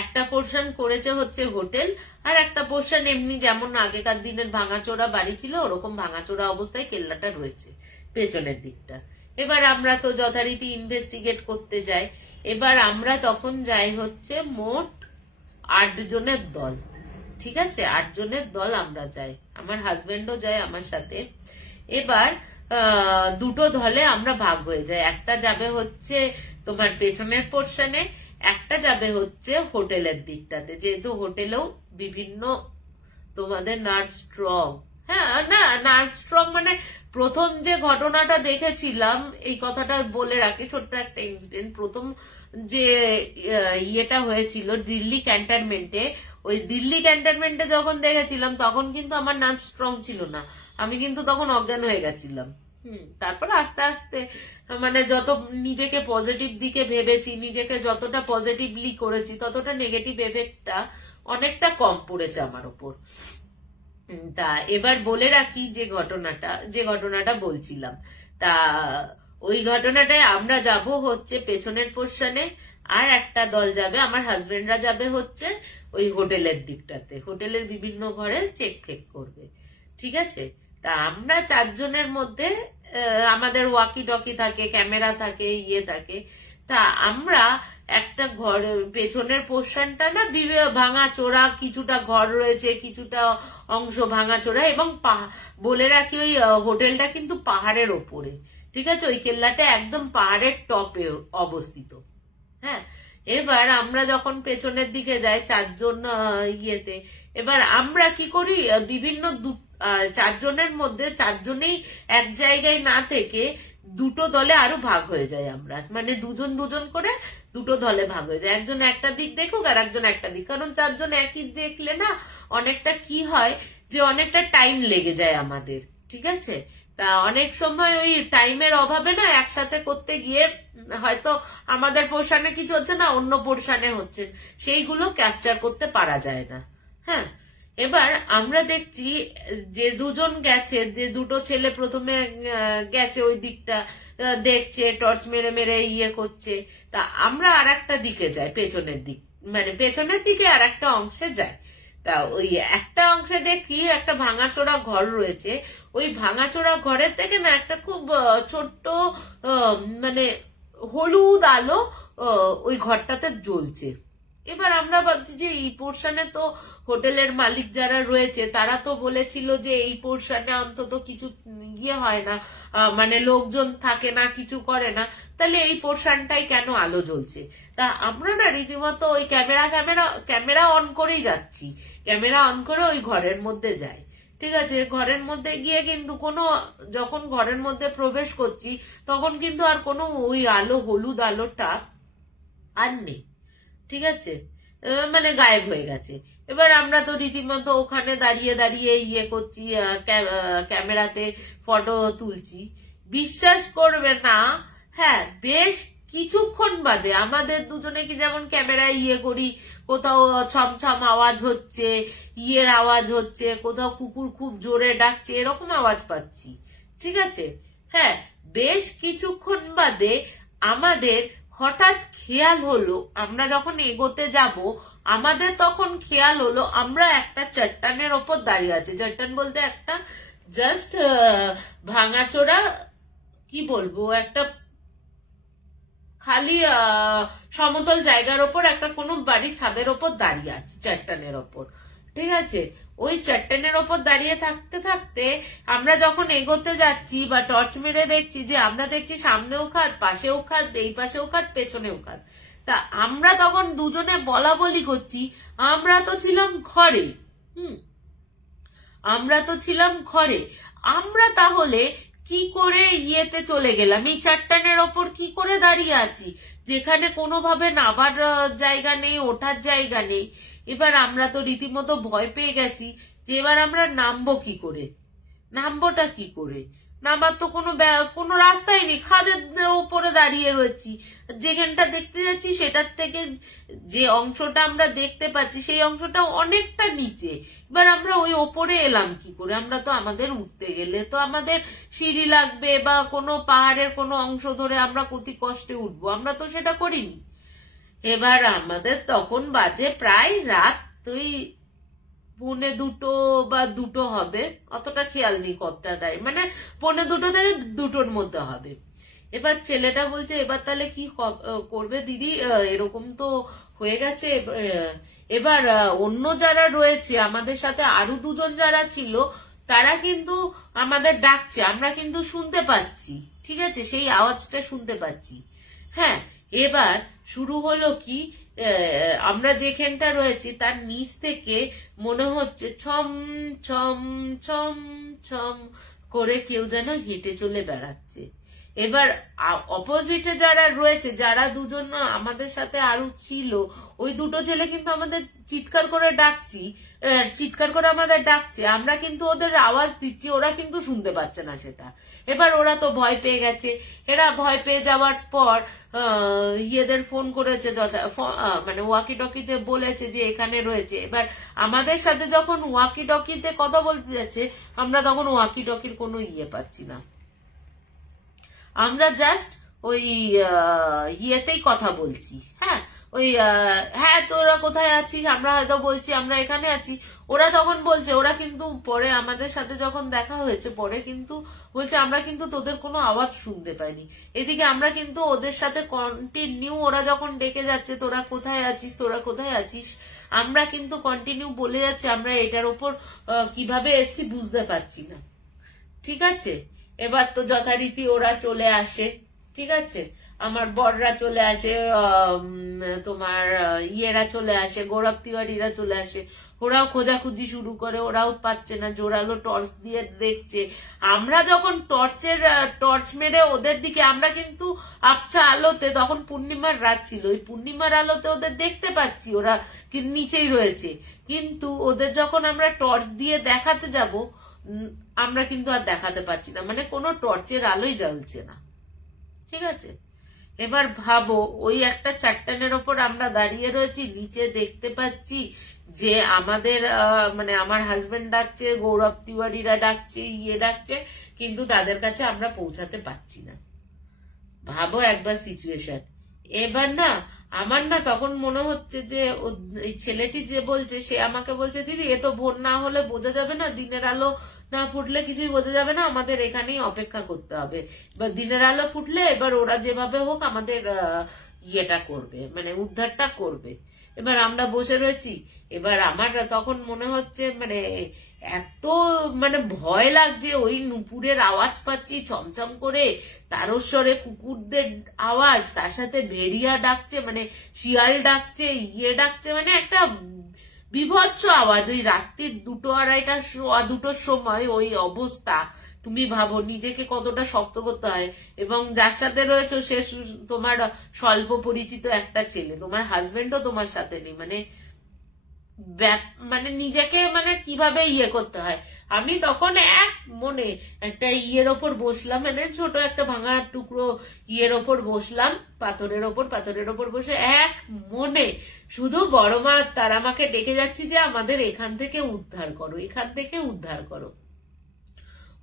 একটা পোর্শন করেছে হচ্ছে হোটেল, আর একটা পোর্শন এমনি যেমন আগেকার দিনের ভাঙাচোরা বাড়ি ছিল ওরকম ভাঙাচোরা অবস্থায় কেল্লাটা রয়েছে পেছনের দিকটা। এবার আমরা তো যথারীতি ইনভেস্টিগেট করতে যাই। এবার আমরা তখন যাই হচ্ছে মোট 8 জনের দল, ঠিক আছে। 8 জনের দল আমরা যাই, আমার হাজবেন্ডও যায় আমার সাথে। এবার দুটো দলে আমরা ভাগ হয়ে যাই, একটা যাবে হচ্ছে তোমার পেছনের পোর্শনে, একটা যাবে হচ্ছে হোটেলের দিকটাতে, যেহেতু হোটেলেও বিভিন্ন তোমাদের নার্ভ স্ট্রং, হ্যাঁ, না নার্ভ স্ট্রং মানে প্রথম যে ঘটনাটা দেখেছিলাম, এই কথাটা বলে রাখি, ছোট্ট একটা ইনসিডেন্ট। প্রথম যে ইয়েটা হয়েছিল দিল্লি ক্যান্টনমেন্টে, ওই দিল্লি ক্যান্টনমেন্টে যখন দেখেছিলাম তখন কিন্তু আমার নার্ভ স্ট্রং ছিল না, আমি কিন্তু তখন অজ্ঞান হয়ে গেছিলাম। তারপর আস্তে আস্তে মানে যত নিজেকে পজিটিভ দিকে ভেবেছি, নিজেকে যতটা পজিটিভলি করেছি, ততটা নেগেটিভ এফেক্টটা অনেকটা কম পড়েছে আমার উপর। তা এবার বলে রাখি যে ঘটনাটা বলছিলাম, তা ওই ঘটনাটায় আমরা যাব হচ্ছে পেছনের পোর্শনে, আর একটা দল যাবে, আমার হাজবেন্ডরা যাবে হচ্ছে ওই হোটেলের দিকটাতে, হোটেলের বিভিন্ন ঘরে চেক ফেক করবে, ঠিক আছে। তা আমরা 4 জনের মধ্যে আমাদের ওয়াকি টকি থাকে, ক্যামেরা থাকে, ইয়ে থাকে। তা আমরা একটা ঘর, পেছনের পোর্শনটা না ভাঙা চোরা, কিছুটা ঘর রয়েছে, কিছুটা অংশ ভাঙা চোরা, এবং বলে রাখি ওই হোটেলটা কিন্তু পাহাড়ের ওপরে, ঠিক আছে, ওই কেল্লাটা একদম পাহাড়ের টপে অবস্থিত। হ্যাঁ, এবার আমরা যখন পেছনের দিকে যাই 4 জন ইয়েতে, এবার আমরা কি করি, বিভিন্ন 4 জনের মধ্যে 4 জনেই এক জায়গায় না থেকে দুটো দলে আরো ভাগ হয়ে যায় আমরা, মানে 2 জন 2 জন করে দুটো দলে ভাগ হয়ে যায়, একজন একটা দিক দেখুক আর একজন একটা দিক, কারণ 4 জন একই দেখলে না অনেকটা কি হয় যে অনেকটা টাইম লেগে যায় আমাদের, ঠিক আছে। তা অনেক সময় ওই টাইমের অভাবে না একসাথে করতে গিয়ে হয়তো আমাদের পোর্শনে কিছু হচ্ছে না, অন্য পোর্শনে হচ্ছে, সেইগুলো ক্যাপচার করতে পারা যায় না। হ্যাঁ, এবার আমরা দেখছি যে 2 জন গেছে, যে দুটো ছেলে প্রথমে গেছে ওই দিকটা দেখছে, টর্চ মেরে মেরে ইয়ে করছে। তা আমরা আর একটা দিকে যাই, পেছনের দিক, মানে পেছনের দিকে আর একটা অংশে যাই। তা ওই একটা অংশে দেখি একটা ভাঙাচোরা ঘর রয়েছে, ওই ভাঙাচোরা ঘরের থেকে না একটা খুব ছোট্ট মানে হলুদ আলো ওই ঘরটাতে জ্বলছে। এবার আমরা ভাবছি যে এই পোর্শনে তো হোটেলের মালিক যারা রয়েছে তারা তো বলেছিল যে এই পোর্শনে অন্তত কিছু ইয়ে হয় না, মানে লোকজন থাকে না, কিছু করে না, তাহলে এই পোর্শনটাই কেন আলো জ্বলছে। তা আমরা না রীতিমতো ওই ক্যামেরা অন করেই যাচ্ছি, ক্যামেরা অন করে ওই ঘরের মধ্যে যাই, ঠিক আছে। ঘরের মধ্যে গিয়ে কিন্তু যখন ঘরের মধ্যে প্রবেশ করছি তখন কিন্তু আর কোনো ওই আলো, হলুদ আলোটা আর নেই, ঠিক আছে, মানে গায়েব হয়ে গেছে। এবার আমরা তো রীতিমতো ওখানে দাঁড়িয়ে দাঁড়িয়ে ইয়ে করছি, ক্যামেরাতে ফটো তুলছি। বিশ্বাস করবে না, হ্যাঁ, বেশ কিছুক্ষণ বাদে আমাদের দুজনে কি যেমন ক্যামেরায় ইয়ে করি, কোথাও ছমছম আওয়াজ হচ্ছে, ইয়ের আওয়াজ হচ্ছে, কোথাও কুকুর খুব জোরে ডাকছে, এরকম আওয়াজ পাচ্ছি, ঠিক আছে। হ্যাঁ, বেশ কিছুক্ষণ বাদে আমাদের হঠাৎ খেয়াল হলো, আমরা যখন এগোতে যাব আমাদের তখন খেয়াল হলো আমরা একটা চট্টানের ওপর দাঁড়িয়ে আছি। চট্টান বলতে একটা জাস্ট ভাঙাচোরা, কি বলবো, একটা খালি সমতল জায়গার ওপর একটা কোনো বাড়ির ছাদের ওপর দাঁড়িয়ে আছে, চট্টানের ওপর, ঠিক আছে। ওই চট্টানের ওপর দাঁড়িয়ে থাকতে থাকতে আমরা যখন এগোতে যাচ্ছি বা টর্চ মেরে দেখছি, যে আমরা দেখছি সামনেও খাদ, পাশেও খাদ, এই পাশেও খাদ, পেছনেও খাদ। তা আমরা তখন দুজনে বলা বলি করছি, আমরা তো ছিলাম ঘরে, আমরা তো ছিলাম ঘরে, আমরা তাহলে কি করে ইয়েতে চলে গেলাম, এই চট্টানের ওপর কি করে দাঁড়িয়ে আছি, যেখানে কোনোভাবে নাবার জায়গা নেই, ওঠার জায়গা নেই। এবার আমরা তো রীতিমতো ভয় পেয়ে গেছি যে এবার আমরা নামবো কি করে, নামবোটা কি করে, নামার তো কোনো রাস্তাই নেই, খাদের উপরে দাঁড়িয়ে রয়েছি, যেখানটা দেখতে যাচ্ছি সেটার থেকে যে অংশটা আমরা দেখতে পাচ্ছি সেই অংশটা অনেকটা নিচে। এবার আমরা ওই ওপরে এলাম কি করে, আমরা তো আমাদের উঠতে গেলে তো আমাদের সিঁড়ি লাগবে বা কোনো পাহাড়ের কোনো অংশ ধরে আমরা অতি কষ্টে উঠবো, আমরা তো সেটা করিনি। এবার আমাদের তখন বাজে প্রায় রাত 1:45 বা 2 হবে, অতটা খেয়াল নেই কতটা টাইম, মানে 1:45 থেকে 2টোর মধ্যে হবে। এবার ছেলেটা বলছে এবার তাহলে কি করবে দিদি, এরকম তো হয়ে গেছে। এবার অন্য যারা রয়েছে আমাদের সাথে, আরো 2 জন যারা ছিল, তারা কিন্তু আমাদের ডাকছে, আমরা কিন্তু শুনতে পাচ্ছি, ঠিক আছে, সেই আওয়াজটা শুনতে পাচ্ছি। হ্যাঁ, এবার শুরু হলো কি, আমরা যেখানটা রয়েছি তার নিচ থেকে মনে হচ্ছে ছম ছম ছম ছম করে কেউ যেন হেঁটে চলে বেড়াচ্ছে। এবার অপোজিটে যারা রয়েছে, যারা দুজন আমাদের সাথে আরো ছিল, ওই দুটো ছেলে কিন্তু আমাদের চিৎকার করে আমাদের ডাকছে, আমরা কিন্তু ওদের আওয়াজ দিচ্ছি, ওরা কিন্তু শুনতে পাচ্ছে না সেটা। এবার ওরা তো ভয় পেয়ে গেছে। এরা ভয় পেয়ে যাওয়ার পর ইয়েদের ফোন করেছে, মানে ওয়াকি টকিতে বলেছে যে এখানে রয়েছে। এবার আমাদের সাথে যখন ওয়াকি টকিতে কথা বলতে যাচ্ছে, আমরা তখন ওয়াকি টকির কোনো ইয়ে পাচ্ছি না। আমরা জাস্ট ওই ইয়েতেই কথা বলছি, হ্যাঁ ওই হ্যাঁ তোরা কোথায় আছিস, আমরা হয়তো বলছি আমরা এখানে আছি, ওরা তখন বলছে, ওরা কিন্তু পরে আমাদের সাথে যখন দেখা হয়েছে পরে কিন্তু বলছে আমরা কিন্তু তোদের কোনো আওয়াজ শুনতে পাইনি। এদিকে আমরা কিন্তু ওদের সাথে কন্টিনিউ, ওরা যখন ডেকে যাচ্ছে তোরা কোথায় আছিস তোরা কোথায় আছিস, আমরা কিন্তু কন্টিনিউ বলে যাচ্ছি আমরা এটার উপর কিভাবে এসছি বুঝতে পারছি না। ঠিক আছে, এবার তো যথারীতি ওরা চলে আসে, ঠিক আছে, আমার বড়রা চলে আসে, তোমার ইয়েরা চলে আসে, গৌরব তিওয়ারিরা চলে আসে, ওরাও খোঁজাখুঁজি শুরু করে, ওরাও পাচ্ছে না, জোরালো টর্চ দিয়ে দেখছে। আমরা যখন টর্চ মেরে ওদের দিকে, আমরা কিন্তু আবছা আলোতে, তখন পূর্ণিমার রাত ছিল, ওই পূর্ণিমার আলোতে ওদের দেখতে পাচ্ছি ওরা নিচেই রয়েছে, কিন্তু ওদের যখন আমরা টর্চ দিয়ে দেখাতে যাব আমরা কিন্তু আর দেখাতে পাচ্ছি না, মানে কোনো টর্চের আলোই জ্বলছে না। ঠিক আছে, এবার ভাবো ওই একটা চাট্টানের ওপর আমরা দাঁড়িয়ে রয়েছি, নিচে দেখতে পাচ্ছি যে আমাদের মানে আমার হাজবেন্ড ডাকছে, গৌরব তিওয়ারিরা ডাকছে, ইয়ে ডাকছে, কিন্তু তাদের কাছে আমরা পৌঁছাতে পারছি না। ভাবো একবার সিচুয়েশন। এবার না আমার না তখন মনে হচ্ছে যে এই ছেলেটি যে বলছে, সে আমাকে বলছে দিদি এ তো ভোর না হলে বোঝা যাবে না, দিনের আলো না ফুটলে কিছুই বোঝা যাবে না, আমাদের এখানেই অপেক্ষা করতে হবে, এবার দিনের আলো ফুটলে এবার ওরা যেভাবে হোক আমাদের ইয়েটা করবে, মানে উদ্ধারটা করবে। এবার আমরা বসে রয়েছি, এবার আমার তখন মনে হচ্ছে মানে এত মানে ভয় লাগছে, ওই নুপুরের আওয়াজ পাচ্ছি চমচম করে, তারস্বরে কুকুরদের আওয়াজ, তার সাথে ভেড়িয়া ডাকছে, মানে শিয়াল ডাকছে, ইয়ে ডাকছে, মানে একটা বিভৎস আওয়াজ। ওই রাত্রির 2-2:30 সময় ওই অবস্থা, তুমি ভাবো নিজেকে কতটা শক্ত করতে হয়। এবং যার সাথে রয়েছে সে তোমার স্বল্প পরিচিত একটা ছেলে, তোমার হাজবেন্ডও তোমার সাথে নেই, মানে নিজেকে মানে কিভাবে ইয়ে করতে হয়। আমি তখন এক মনে একটা ইয়ের ওপর বসলাম, মানে ছোট একটা ভাঙা টুকরো ইয়ের ওপর বসলাম, পাথরের ওপর বসে এক মনে শুধু বড় মা তারা আমাকে ডেকে যাচ্ছি যে আমাদের এখান থেকে উদ্ধার করো, এখান থেকে উদ্ধার করো।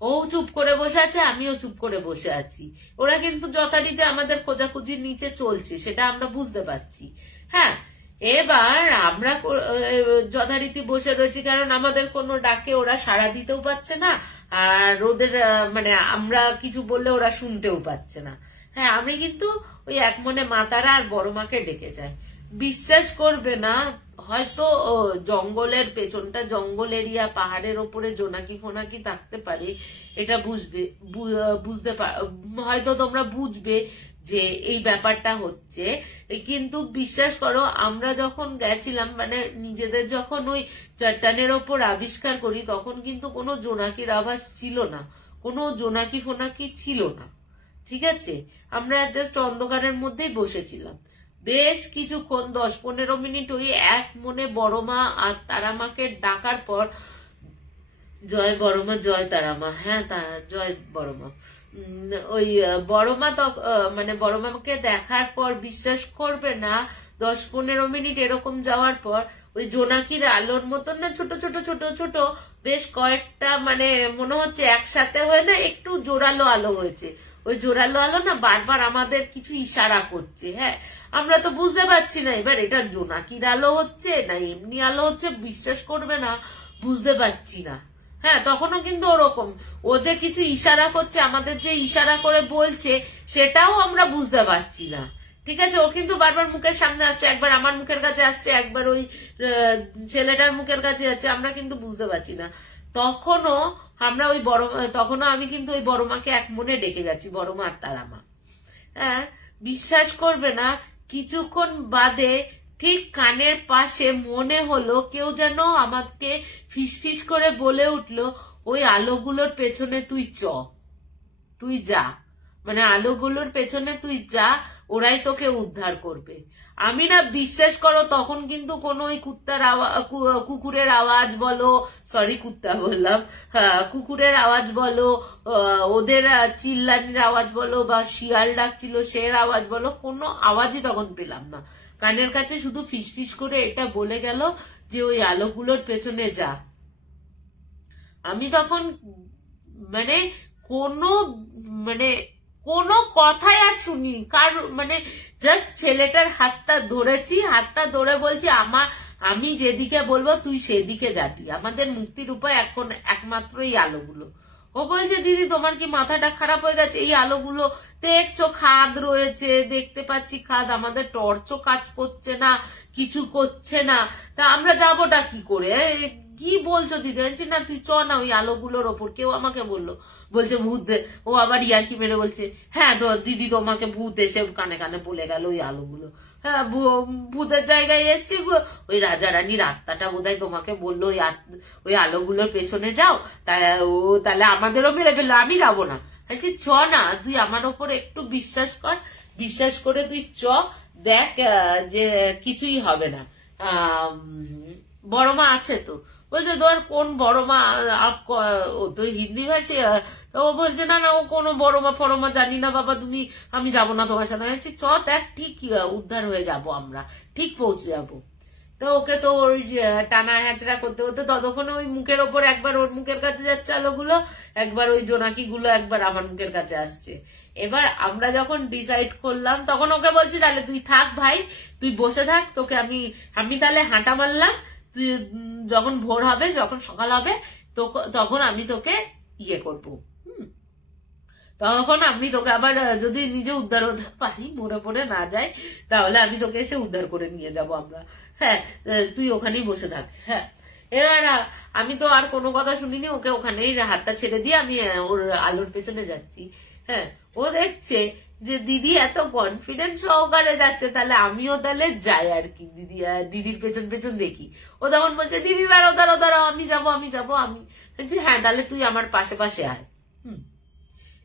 ও চুপ করে বসে আছে, আমিও চুপ করে বসে আছি, ওরা কিন্তু যথারীতি আমাদের খোঁজাখুঁজির নিচে চলছে, সেটা আমরা বুঝতে পারছি। হ্যাঁ, এবার আমরা যথারীতি বসে রয়েছি, কারণ আমাদের কোনো ডাকে ওরা সাড়া দিতেও পারছে না, আর ওদের মানে আমরা কিছু বললে ওরা শুনতেও পাচ্ছে না। হ্যাঁ, আমি কিন্তু ওই এক মনে মাতারা আর বড় মাকে ডেকে যাই। বিশ্বাস করবে না, হয়তো জঙ্গলের পেছনটা জঙ্গল এরিয়া, পাহাড়ের ওপরে জোনাকি ফোনাকি থাকতে পারে, এটা বুঝতে হয়তো তোমরা বুঝবে যে এই ব্যাপারটা হচ্ছে। কিন্তু বিশ্বাস করো আমরা যখন গেছিলাম, মানে নিজেদের যখন ওই চট্টানের ওপর আবিষ্কার করি, তখন কিন্তু কোনো জোনাকির আভাস ছিল না, কোনো জোনাকি ফোনাকি ছিল না। ঠিক আছে, আমরা জাস্ট অন্ধকারের মধ্যেই বসেছিলাম বেশ কিছুক্ষণ, 10-15 মিনিট ওই এক মনে বড় মা আর তারামাকে ডাকার পর, জয় বড় মা জয় তারামা, হ্যাঁ জয় বড় মা, ওই বড় মা মানে বড় মাকে দেখার পর বিশ্বাস করবে না, 10-15 মিনিট এরকম যাওয়ার পর ওই জোনাকির আলোর মতন না ছোট ছোট ছোট ছোট বেশ কয়েকটা, মানে মনে হচ্ছে একসাথে হয়ে না একটু জোরালো আলো হয়েছে, ওই জোরালো আলো না বারবার আমাদের কিছু ইশারা করছে। হ্যাঁ, আমরা তো বুঝতে পারছি না এবার এটা জোনাকির আলো হচ্ছে না এমনি আলো হচ্ছে, বিশ্বাস করবে না বুঝতে পারছি না। হ্যাঁ, তখনও কিন্তু ওরকম ও যে কিছু ইশারা করছে, আমাদের যে ইশারা করে বলছে সেটাও আমরা বুঝতে পারছি না। ঠিক আছে, ও কিন্তু বারবার মুখের সামনে আসছে, একবার আমার মুখের কাছে আসছে, একবার ওই ছেলেটার মুখের কাছে যাচ্ছে, আমরা কিন্তু বুঝতে পারছি না। তখনও আমি কিন্তু ওই বড় মাকে এক মনে ডেকে যাচ্ছি, বড় মা আর তারা মা। হ্যাঁ, বিশ্বাস করবে না, কিছুক্ষণ বাদে ঠিক কানের পাশে মনে হলো কেউ যেন আমাকে ফিসফিস করে বলে উঠলো, ওই আলোগুলোর পেছনে তুই যা, মানে আলোগুলোর পেছনে তুই যা, ওরাই তোকে উদ্ধার করবে। আমি না, বিশ্বাস করো, তখন কিন্তু কোনো ওই কুকুরের আওয়াজ বলো, সরি কুত্তা বললাম, কুকুরের আওয়াজ বলো, ওদের চিল্লানির আওয়াজ বলো, বা শিয়াল ডাকছিল সে আওয়াজ বলো, কোনো আওয়াজই তখন পেলাম না। কানের কাছে শুধু ফিসফিস করে এটা বলে গেল যে ওই আলোগুলোর পেছনে যা। আমি তখন কোনো কথাই আর শুনি, মানে জাস্ট ছেলেটার হাতটা ধরেছি, হাতটা ধরে বলছি আমি যেদিকে বলবো তুই সেদিকে যাবি, আমাদের মুক্তির উপায় এখন একমাত্র এই আলোগুলো। ও বলছে, দিদি তোমার কি মাথাটা খারাপ হয়ে গেছে? এই আলোগুলো দেখছো, খাদ রয়েছে, দেখতে পাচ্ছি খাদ, আমাদের টর্চও কাজ করছে না, কিছু করছে না, তা আমরা যাবোটা কি করে? কি বলছো দিদি? বলছি না, তুই চ না ওই আলোগুলোর ওপর। কেউ আমাকে বলছে ভূত, ও আবার ইয়ার্কি মেরে বলছে, হ্যাঁ তো দিদি তোমাকে ভূত এসে কানে কানে বলে গেল ওই আলোগুলো। হ্যাঁ, ভূতের জায়গায় এসছি, ওই রাজা রানীর আত্মাটা বোধহয় তোমাকে বললো ওই আলোগুলোর পেছনে যাও, তাহলে আমাদেরও মেরে ফেললো, আমি যাবো না। বলছি চ না, তুই আমার ওপর একটু বিশ্বাস কর, বিশ্বাস করে তুই চ, দেখ যে কিছুই হবে না, বড় মা আছে তো। বলছে তোর কোন বড় মা? ও তো হিন্দি ভাষী, তো ও বলছে না ও কোনো বড় মা ফড়মা জানি না বাবা, আমি যাবো না তোমার সাথে। বলছি চ, দেখ ঠিক উদ্ধার হয়ে যাব, আমরা ঠিক পৌঁছে যাব। তো ওকে তো ওই টানা হ্যাচড়া করতে করতে ততক্ষণে ওই মুখের ওপর একবার ওর মুখের কাছে যাচ্ছে আলোগুলো, একবার ওই জোনাকি গুলো একবার আমার মুখের কাছে আসছে। এবার আমরা যখন ডিসাইড করলাম, তখন ওকে বলছি তাহলে তুই থাক ভাই, তুই বসে থাক, তোকে আমি তাহলে হাঁটা মারলাম, তুই যখন ভোর হবে, যখন সকাল হবে, তখন আমি তোকে ইয়ে করবো, তখন আমি তোকে আবার যদি নিজে উদ্ধার হতে পারি, মরে পড়ে না যায়, তাহলে আমি তোকে এসে উদ্ধার করে নিয়ে যাব আমরা। হ্যাঁ, তুই ওখানেই বসে থাক। হ্যাঁ, এবার আমি তো আর কোনো কথা শুনিনি, ওকে ওখানেই হাতটা ছেড়ে দিয়ে আমি ওর আলোর পেছনে যাচ্ছি। হ্যাঁ, ও দেখছে যে দিদি এত কনফিডেন্স সহকারে যাচ্ছে, তাহলে আমিও তাহলে যাই আর কি, দিদির পেছন পেছন দেখি। ও তখন বলছে, দিদি দাঁড়াও, আমি যাবো। আমি বলছি হ্যাঁ, তাহলে তুই আমার পাশে পাশে আয়।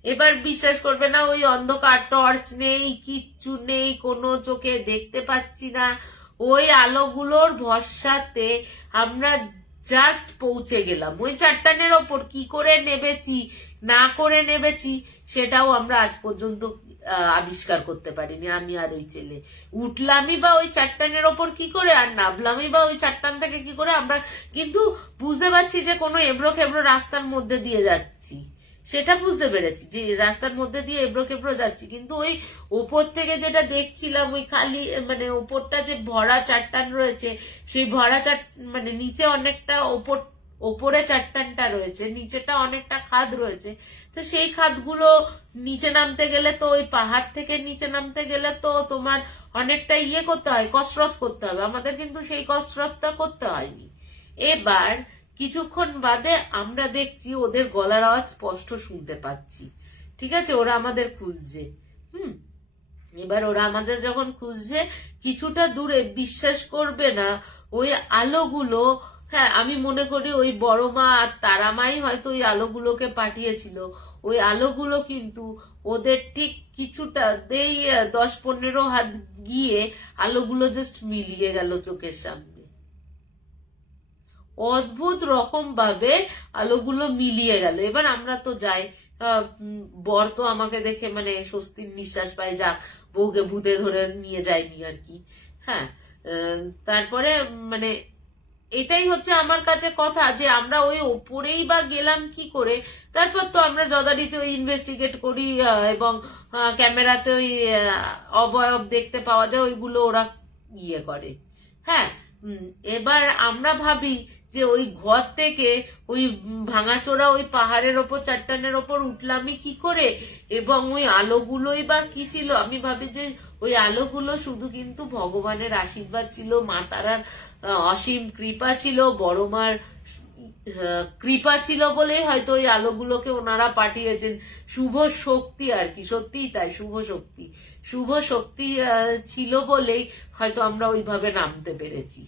এবার বিশ্বাস করবে না, ওই অন্ধকার, টর্চ নেই, কিচ্ছু নেই, কোনো চোখে দেখতে পাচ্ছি না, ওই আলোগুলোর ভরসাতে আমরা জাস্ট পৌঁছে গেলাম ওই চাট্টানের ওপর। কি করে নেবেছি না করে নেবেছি সেটাও আমরা আজ পর্যন্ত আবিষ্কার করতে পারিনি, আমি আর ওই ছেলে। উঠলামই বা ওই চাট্টানের ওপর কি করে, আর নামলামই বা ওই চাট্টান থেকে কি করে। আমরা কিন্তু বুঝতে পারছি যে কোনো এবড়ো খেবড়ো রাস্তার মধ্যে দিয়ে যাচ্ছি, সেটা বুঝতে পেরেছি যে রাস্তার মধ্যে দিয়ে এবড়ো খেবড়ো যাচ্ছি, কিন্তু ওই ওপর থেকে যেটা দেখছিলাম, ওই খালি মানে ওপরটা যে ভরা চাট্টান রয়েছে, সেই ভরা মানে নিচে অনেকটা ওপরে চাট্টানটা রয়েছে, নিচেটা অনেকটা খাদ রয়েছে। তো সেই খাদগুলো নিচে নামতে গেলে তো, ওই পাহাড় থেকে নিচে নামতে গেলে তো তোমার অনেকটা ইয়ে করতে হয়, কসরত করতে হবে। আমাদের কিন্তু সেই কসরতটা করতে হয়নি। এবার কিছুক্ষণ বাদে আমরা দেখছি ওদের গলার আওয়াজ স্পষ্ট শুনতে পাচ্ছি, ঠিক আছে, ওরা আমাদের খুঁজছে। এবার ওরা আমাদের যখন খুঁজছে, কিছুটা দূরে, বিশ্বাস করবে না, ওই আলোগুলো, হ্যাঁ আমি মনে করি ওই বড় মা আর তারা মাই হয়তো ওই আলোগুলোকে পাঠিয়েছিল। ওই আলোগুলো কিন্তু ওদের ঠিক কিছুটা 10-15 হাত গিয়ে আলোগুলো জাস্ট মিলিয়ে গেল চোখের সামনে। অদ্ভুত রকম ভাবে আলোগুলো মিলিয়ে গেল। এবার আমরা তো যাই, বর তো আমাকে দেখে মানে স্বস্তির নিঃশ্বাস পায়, যাক বউকে ভূতে ধরে নিয়ে যায়নি আর কি। হ্যাঁ, তারপরে মানে এটাই হচ্ছে আমার কাছে কথা, যে আমরা ওই ওপরেই বা গেলাম কি করে। তারপর তো আমরা যথারীতি ওই ইনভেস্টিগেট করি, এবং ক্যামেরাতে ওই অবয়ব দেখতে পাওয়া যায়, ওইগুলো ওরা ইয়ে করে। হ্যাঁ, এবার আমরা ভাবি যে ওই ঘর থেকে ওই ভাঙাচোরা ওই পাহাড়ের ওপর, চাট্টানের ওপর উঠলামই কি করে, এবং ওই আলোগুলোই বা কি ছিল। আমি ভাবি যে ওই আলোগুলো শুধু কিন্তু ভগবানের আশীর্বাদ ছিল, মা তারার অসীম কৃপা ছিল, বড় মার কৃপা ছিল বলেই হয়তো ওই আলোগুলোকে ওনারা পাঠিয়েছেন, শুভ শক্তি আর কি, সত্যিই তাই, শুভ শক্তি, শুভ শক্তি ছিল বলেই হয়তো আমরা ওইভাবে নামতে পেরেছি।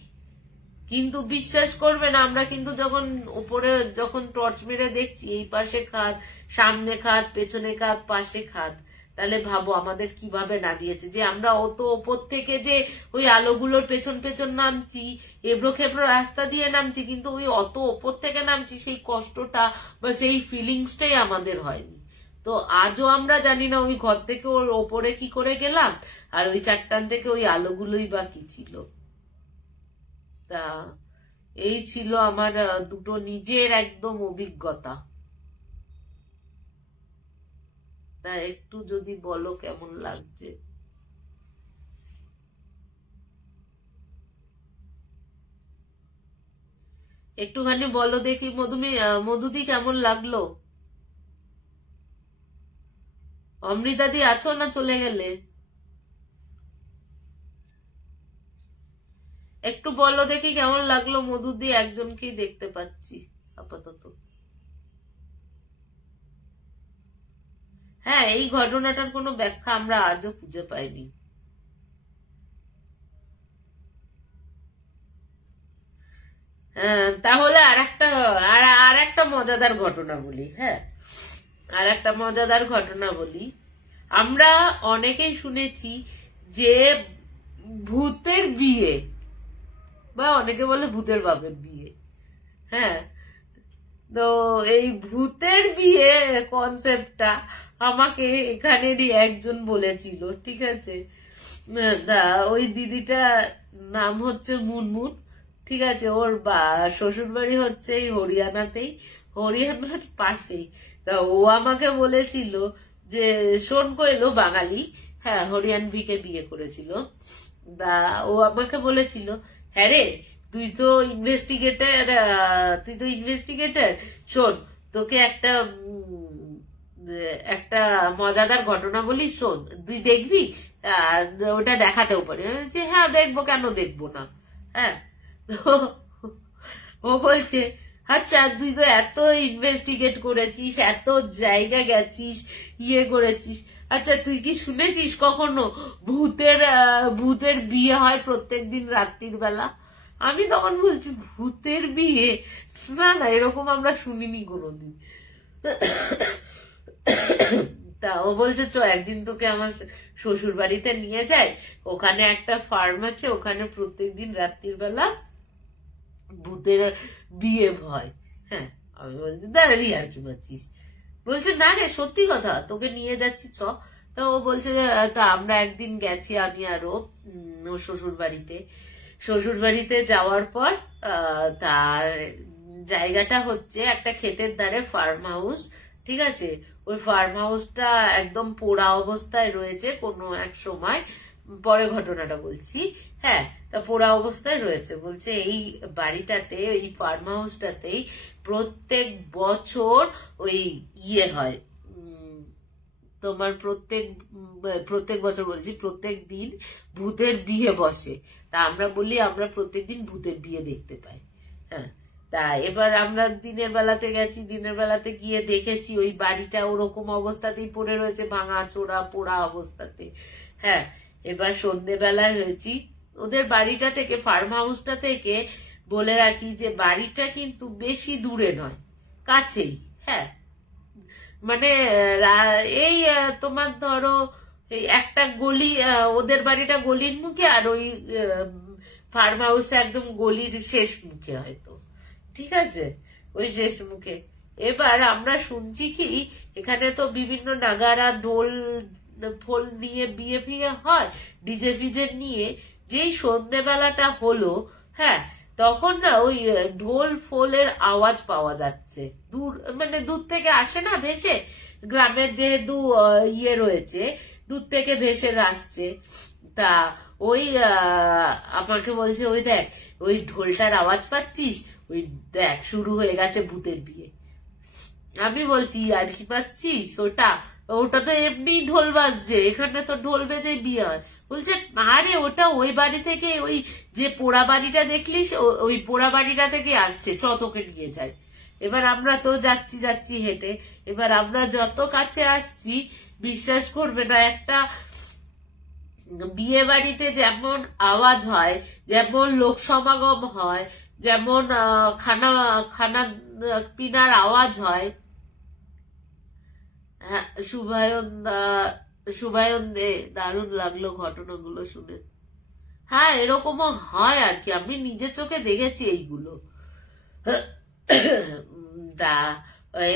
কিন্তু বিশ্বাস করবে না, আমরা কিন্তু যখন উপরে যখন টর্চ মেরে দেখছি এই পাশে খাদ, সামনে খাদ, পেছনে খাদ, পাশে খাদ, তাহলে ভাবো আমাদের কিভাবে নামিয়েছে। যে আমরা অত ওপর থেকে যে ওই আলোগুলোর পেছন পেছন নামছি, এবড়ো খেবড়ো রাস্তা দিয়ে নামছি, কিন্তু ওই অত ওপর থেকে নামছি, সেই কষ্টটা বা সেই ফিলিংসটাই আমাদের হয়নি। তো আজও আমরা জানি না ওই ঘর থেকে ওর ওপরে কি করে গেলাম, আর ওই চারটান থেকে ওই আলোগুলোই বা কি ছিল। তা এই ছিল আমার দুটো নিজের একদম অভিজ্ঞতা। তা একটু যদি বলো কেমন লাগছে। একটুখানি বলো দেখি মধুদি কেমন লাগলো? অমৃতাদি আছো না চলে গেলে? একটু বলো দেখি কেমন লাগলো মধুদি, একজনকেই দেখতে পাচ্ছি আপাতত। হ্যাঁ, এই ঘটনাটার কোনো ব্যাখ্যা আমরা আজও খুঁজে পাইনি। তাহলে আর একটা মজাদার ঘটনা বলি। হ্যাঁ, আর একটা মজাদার ঘটনা বলি। আমরা অনেকেই শুনেছি যে ভূতের বিয়ে, বা অনেকে বলে ভূতের বাপের বিয়ে। হ্যাঁ, তো এই ভূতের বিয়ে কনসেপ্টটা আমাকে এখানেরই একজন বলেছিল, ঠিক আছে। ওই দিদিটা নাম হচ্ছে মুনমুন, ঠিক আছে। ওর শ্বশুর বাড়ি হচ্ছে এই হরিয়ানাতেই, হরিয়ানার পাশেই। তা ও আমাকে বলেছিল যে শোন কইলো বাঙালি, হ্যাঁ হরিয়ানবিকে বিয়ে করেছিল। ও আমাকে বলেছিল, হ্যাঁ রে তুই তো ইনভেস্টিগেটর, শোন তোকে একটা মজাদার ঘটনা বলি, শোন তুই দেখবি, ওটা দেখাতেও পারি। হ্যাঁ দেখবো, কেন দেখবো না। হ্যাঁ, তো ও বলছে আচ্ছা তুই তো এত ইনভেস্টিগেট করেছিস, এত জায়গা গেছিস, ইয়ে করেছিস, আচ্ছা তুই কি শুনেছিস কখনো ভূতের বিয়ে হয় প্রত্যেকদিন রাত্রির বেলা? আমি তখন বলছি ভূতের বিয়ে, না না এরকম আমরা শুনিনি কোনোদিন। তা ও বলছে চ একদিন তোকে আমার শ্বশুর বাড়িতে নিয়ে যায়, ওখানে একটা ফার্ম আছে, ওখানে প্রত্যেকদিন রাত্রির বেলা ভূতের বিয়ে হয়। হ্যাঁ, আমি বলছি দাঁড়ানি আর কি বলছিস? বলছে না রে সত্যি কথা, তোকে নিয়ে যাচ্ছি চ। তা ও বলছে তা আমরা একদিন গেছি আমি আরো শ্বশুর বাড়িতে যাওয়ার পর তার জায়গাটা হচ্ছে একটা ক্ষেতের ধারে ফার্ম হাউস, ঠিক আছে। ওই ফার্ম হাউসটা একদম পোড়া অবস্থায় রয়েছে, কোনো এক সময় পরে ঘটনাটা বলছি। হ্যাঁ, তা পোড়া অবস্থায় রয়েছে। বলছে এই বাড়িটাতে, এই ফার্ম হাউসটাতেই প্রত্যেক বছর ওই ইয়ে হয়, তোমার প্রত্যেক বছর বলছি প্রত্যেক দিন ভূতের বিয়ে বসে। তা আমরা বলি আমরা প্রত্যেকদিন ভূতের বিয়ে দেখতে পাই। হ্যাঁ, তা এবার আমরা দিনের বেলাতে গেছি, দিনের বেলাতে গিয়ে দেখেছি ওই বাড়িটা ওরকম অবস্থাতেই পড়ে রয়েছে, ভাঙা চোরা পোড়া অবস্থাতে। হ্যাঁ, এবার সন্ধ্যেবেলায় হয়েছি ওদের বাড়িটা থেকে, ফার্ম হাউসটা থেকে। বলে রাখি যে বাড়িটা কিন্তু বেশি দূরে নয়, কাছেই। হ্যাঁ, মানে এই তোমার ধরো এই একটা গলি, ওদের বাড়িটা গলির মুখে, আর ওই ফার্ম হাউস একদম গলির শেষ মুখে হয়তো, ঠিক আছে, ওই শেষ মুখে। এবার আমরা শুনছি কি এখানে তো বিভিন্ন নাগারা ঢোল ফোল নিয়ে বিয়ে ফিয়ে হয়, ডিজে ফিজে নিয়ে। যেই সন্ধ্যেবেলাটা হলো, হ্যাঁ, তখন না ওই ঢোল ফোলের আওয়াজ পাওয়া যাচ্ছে দূর, মানে দূর থেকে আসে না ভেসে, গ্রামের যেহেতু ইয়ে রয়েছে দূর থেকে ভেসে আসছে। তা ওই আমাকে বলছে ওই দেখ ওই ঢোলটার আওয়াজ পাচ্ছিস, ওই দেখ শুরু হয়ে গেছে ভূতের বিয়ে। আমি বলছি আর কি পাচ্ছিস, ওটা তো এমনি ঢোল বাজছে, এখানে তো ঢোল বেজে বিয়ে হয়। বলছে আরে ওটা ওই বাড়ি থেকে, ওই যে পোড়া বাড়িটা দেখলিস ওই পোড়া বাড়িটা থেকে আসছে, চ তোকে নিয়ে যায়। এবার আমরা তো যাচ্ছি হেঁটে, এবার আমরা যত কাছে আসছি বিশ্বাস করবে না, একটা বিয়ে বাড়িতে যেমন আওয়াজ হয়, যেমন লোক সমাগম হয়, যেমন খানা খানা পিনার আওয়াজ হয়, হ্যাঁ শুভায়ন দে, দারুণ লাগলো ঘটনাগুলো শুনে। হ্যাঁ এরকমও হয় আর কি, আমি নিজের চোখে দেখেছি এইগুলো।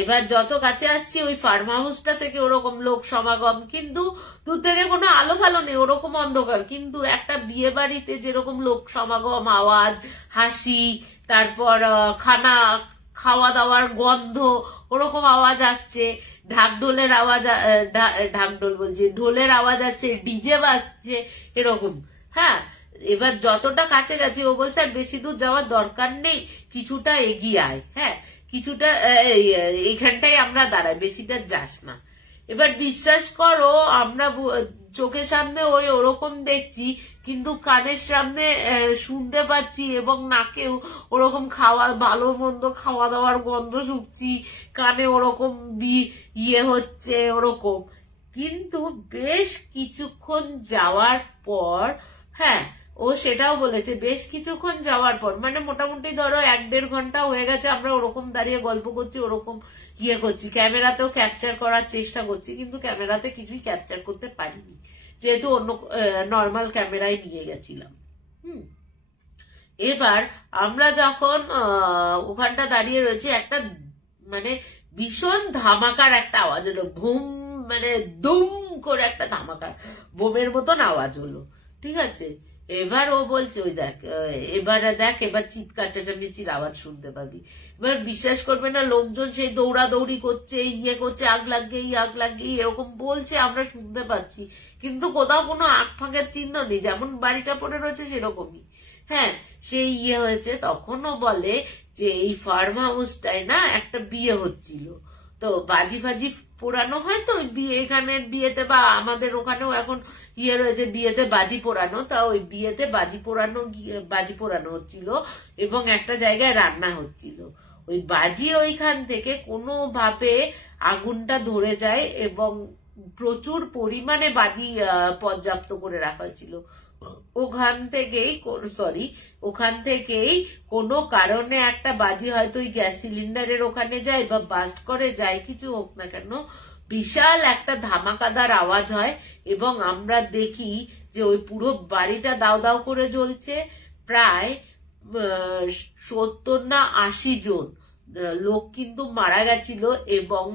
এবার যত কাছে আসছি ওই ফার্ম হাউসটা থেকে ওরকম লোক সমাগম, কিন্তু দূর থেকে কোনো আলো ভালো নেই, ওরকম অন্ধকার, কিন্তু একটা বিয়ে বাড়িতে যেরকম লোক সমাগম, আওয়াজ, হাসি, তারপর খাওয়া দাওয়ার গন্ধ, ওরকম আওয়াজ আসছে, ঢাকঢোলের আওয়াজ, ঢাকঢোল বলছি, ঢোলের আওয়াজ আসছে, ডিজে বাজছে, এরকম। হ্যাঁ এবার যতটা কাছে গেছি ও বলছে আর বেশি দূর যাওয়ার দরকার নেই, কিছুটা এগিয়ে আয়, হ্যাঁ কিছুটা এইখানটাই আমরা দাঁড়াই, বেশিটা যাস না। এবার বিশ্বাস করো আমরা চোখের সামনে ওই ওরকম দেখছি, কিন্তু কানের সামনে শুনতে পাচ্ছি এবং নাকেও ওরকম ভালো মন্দ খাওয়া দাওয়ার গন্ধ শুকছি, কানে ওরকম ইয়ে হচ্ছে ওরকম। কিন্তু বেশ কিছুক্ষণ যাওয়ার পর, হ্যাঁ ও সেটাও বলেছে, বেশ কিছুক্ষণ যাওয়ার পর মানে মোটামুটি ধরো 1-1.5 ঘন্টা হয়ে গেছে আমরা ওরকম দাঁড়িয়ে গল্প করছি, ওরকম ইয়ে করছি, ক্যামেরাতেও ক্যাপচার করার চেষ্টা করছি, কিন্তু ক্যামেরাতে কিছুই ক্যাপচার করতে পারিনি, যেহেতু অন্য নর্মাল ক্যামেরায় নিয়ে গেছিলাম। এবার আমরা যখন ওখানটা দাঁড়িয়ে রয়েছি, একটা মানে ভীষণ ধামাকার একটা আওয়াজ হলো, ভুম মানে দুম করে একটা ধামাকার বোমের মতন আওয়াজ হলো, ঠিক আছে। এবার ও বলছে ওই দেখ, এবার চিৎকার চেঁচামেচির আওয়াজ শুনতে পাবি। এবার বিশ্বাস করবে না, লোকজন সেই দৌড়াদৌড়ি করছে, ইয়ে করছে, আগ লাগিয়ে এরকম বলছে, আমরা শুনতে পাচ্ছি, কিন্তু কোথাও কোনো আগ ফাঁকের চিহ্ন নেই, যেমন বাড়িটা পড়ে রয়েছে সেরকমই। হ্যাঁ সেই ইয়ে হয়েছে, তখনও বলে যে এই ফার্ম হাউসটায় না একটা বিয়ে হচ্ছিল, তো বাজি ফাজি পোড়ানো হয়, তো বিয়ে এখানের বিয়েতে বা আমাদের ওখানেও এখন ইয়ে রয়েছে বিয়েতে বাজি পোড়ানো, তা ওই বিয়েতে বাজি পোড়ানো হচ্ছিল এবং একটা জায়গায় রান্না হচ্ছিল। ওই বাজির ওইখান থেকে কোনোভাবে আগুনটা ধরে যায় এবং প্রচুর পরিমাণে বাজি পর্যাপ্ত করে রাখা ছিল। ওখান থেকেই কোনো কারণে একটা বাজি হয়তো ওই গ্যাস সিলিন্ডারের ওখানে যায় বা বাস্ট করে যায়, কিছু হোক না কেন, বিশাল একটা ধামাকাদার আওয়াজ হয় এবং আমরা দেখি যে ওই পুরো বাড়িটা দাও দাও করে জ্বলছে। প্রায় 70 না 80 জন লোক কিন্তু মারা গেছিল এবং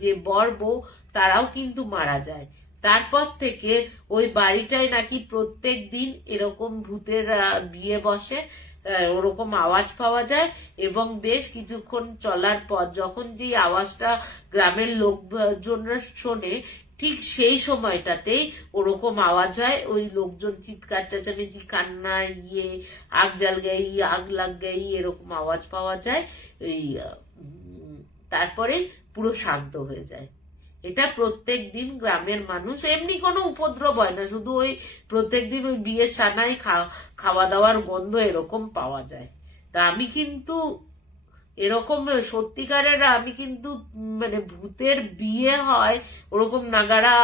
যে বর বউ তারাও কিন্তু মারা যায়। তারপর থেকে ওই বাড়িটায় নাকি প্রত্যেক দিন এরকম ভূতের বিয়ে বসে, ওরকম আওয়াজ পাওয়া যায় এবং বেশ কিছুক্ষণ চলার পর যখন যে আওয়াজটা গ্রামের লোকজনরা শোনে, ঠিক সেই সময়টাতেই ওরকম আওয়াজ হয়, ওই লোকজন চিৎকার চেঁচামেচি, কান্না, ইয়ে, আগ লাগ গাই এরকম আওয়াজ পাওয়া যায়। তারপরে পুরো শান্ত হয়ে যায়। এটা প্রত্যেক দিন গ্রামের মানুষ, এমনি কোনো উপদ্রব হয় না, শুধু ওই প্রত্যেক দিন ওই বিয়ের সানায় খাওয়া দাওয়ার গন্ধ এরকম পাওয়া যায়। তা আমি কিন্তু এরকম সত্যিকারের, আমি কিন্তু মানে ভূতের বিয়ে হয় ওরকম নাগারা,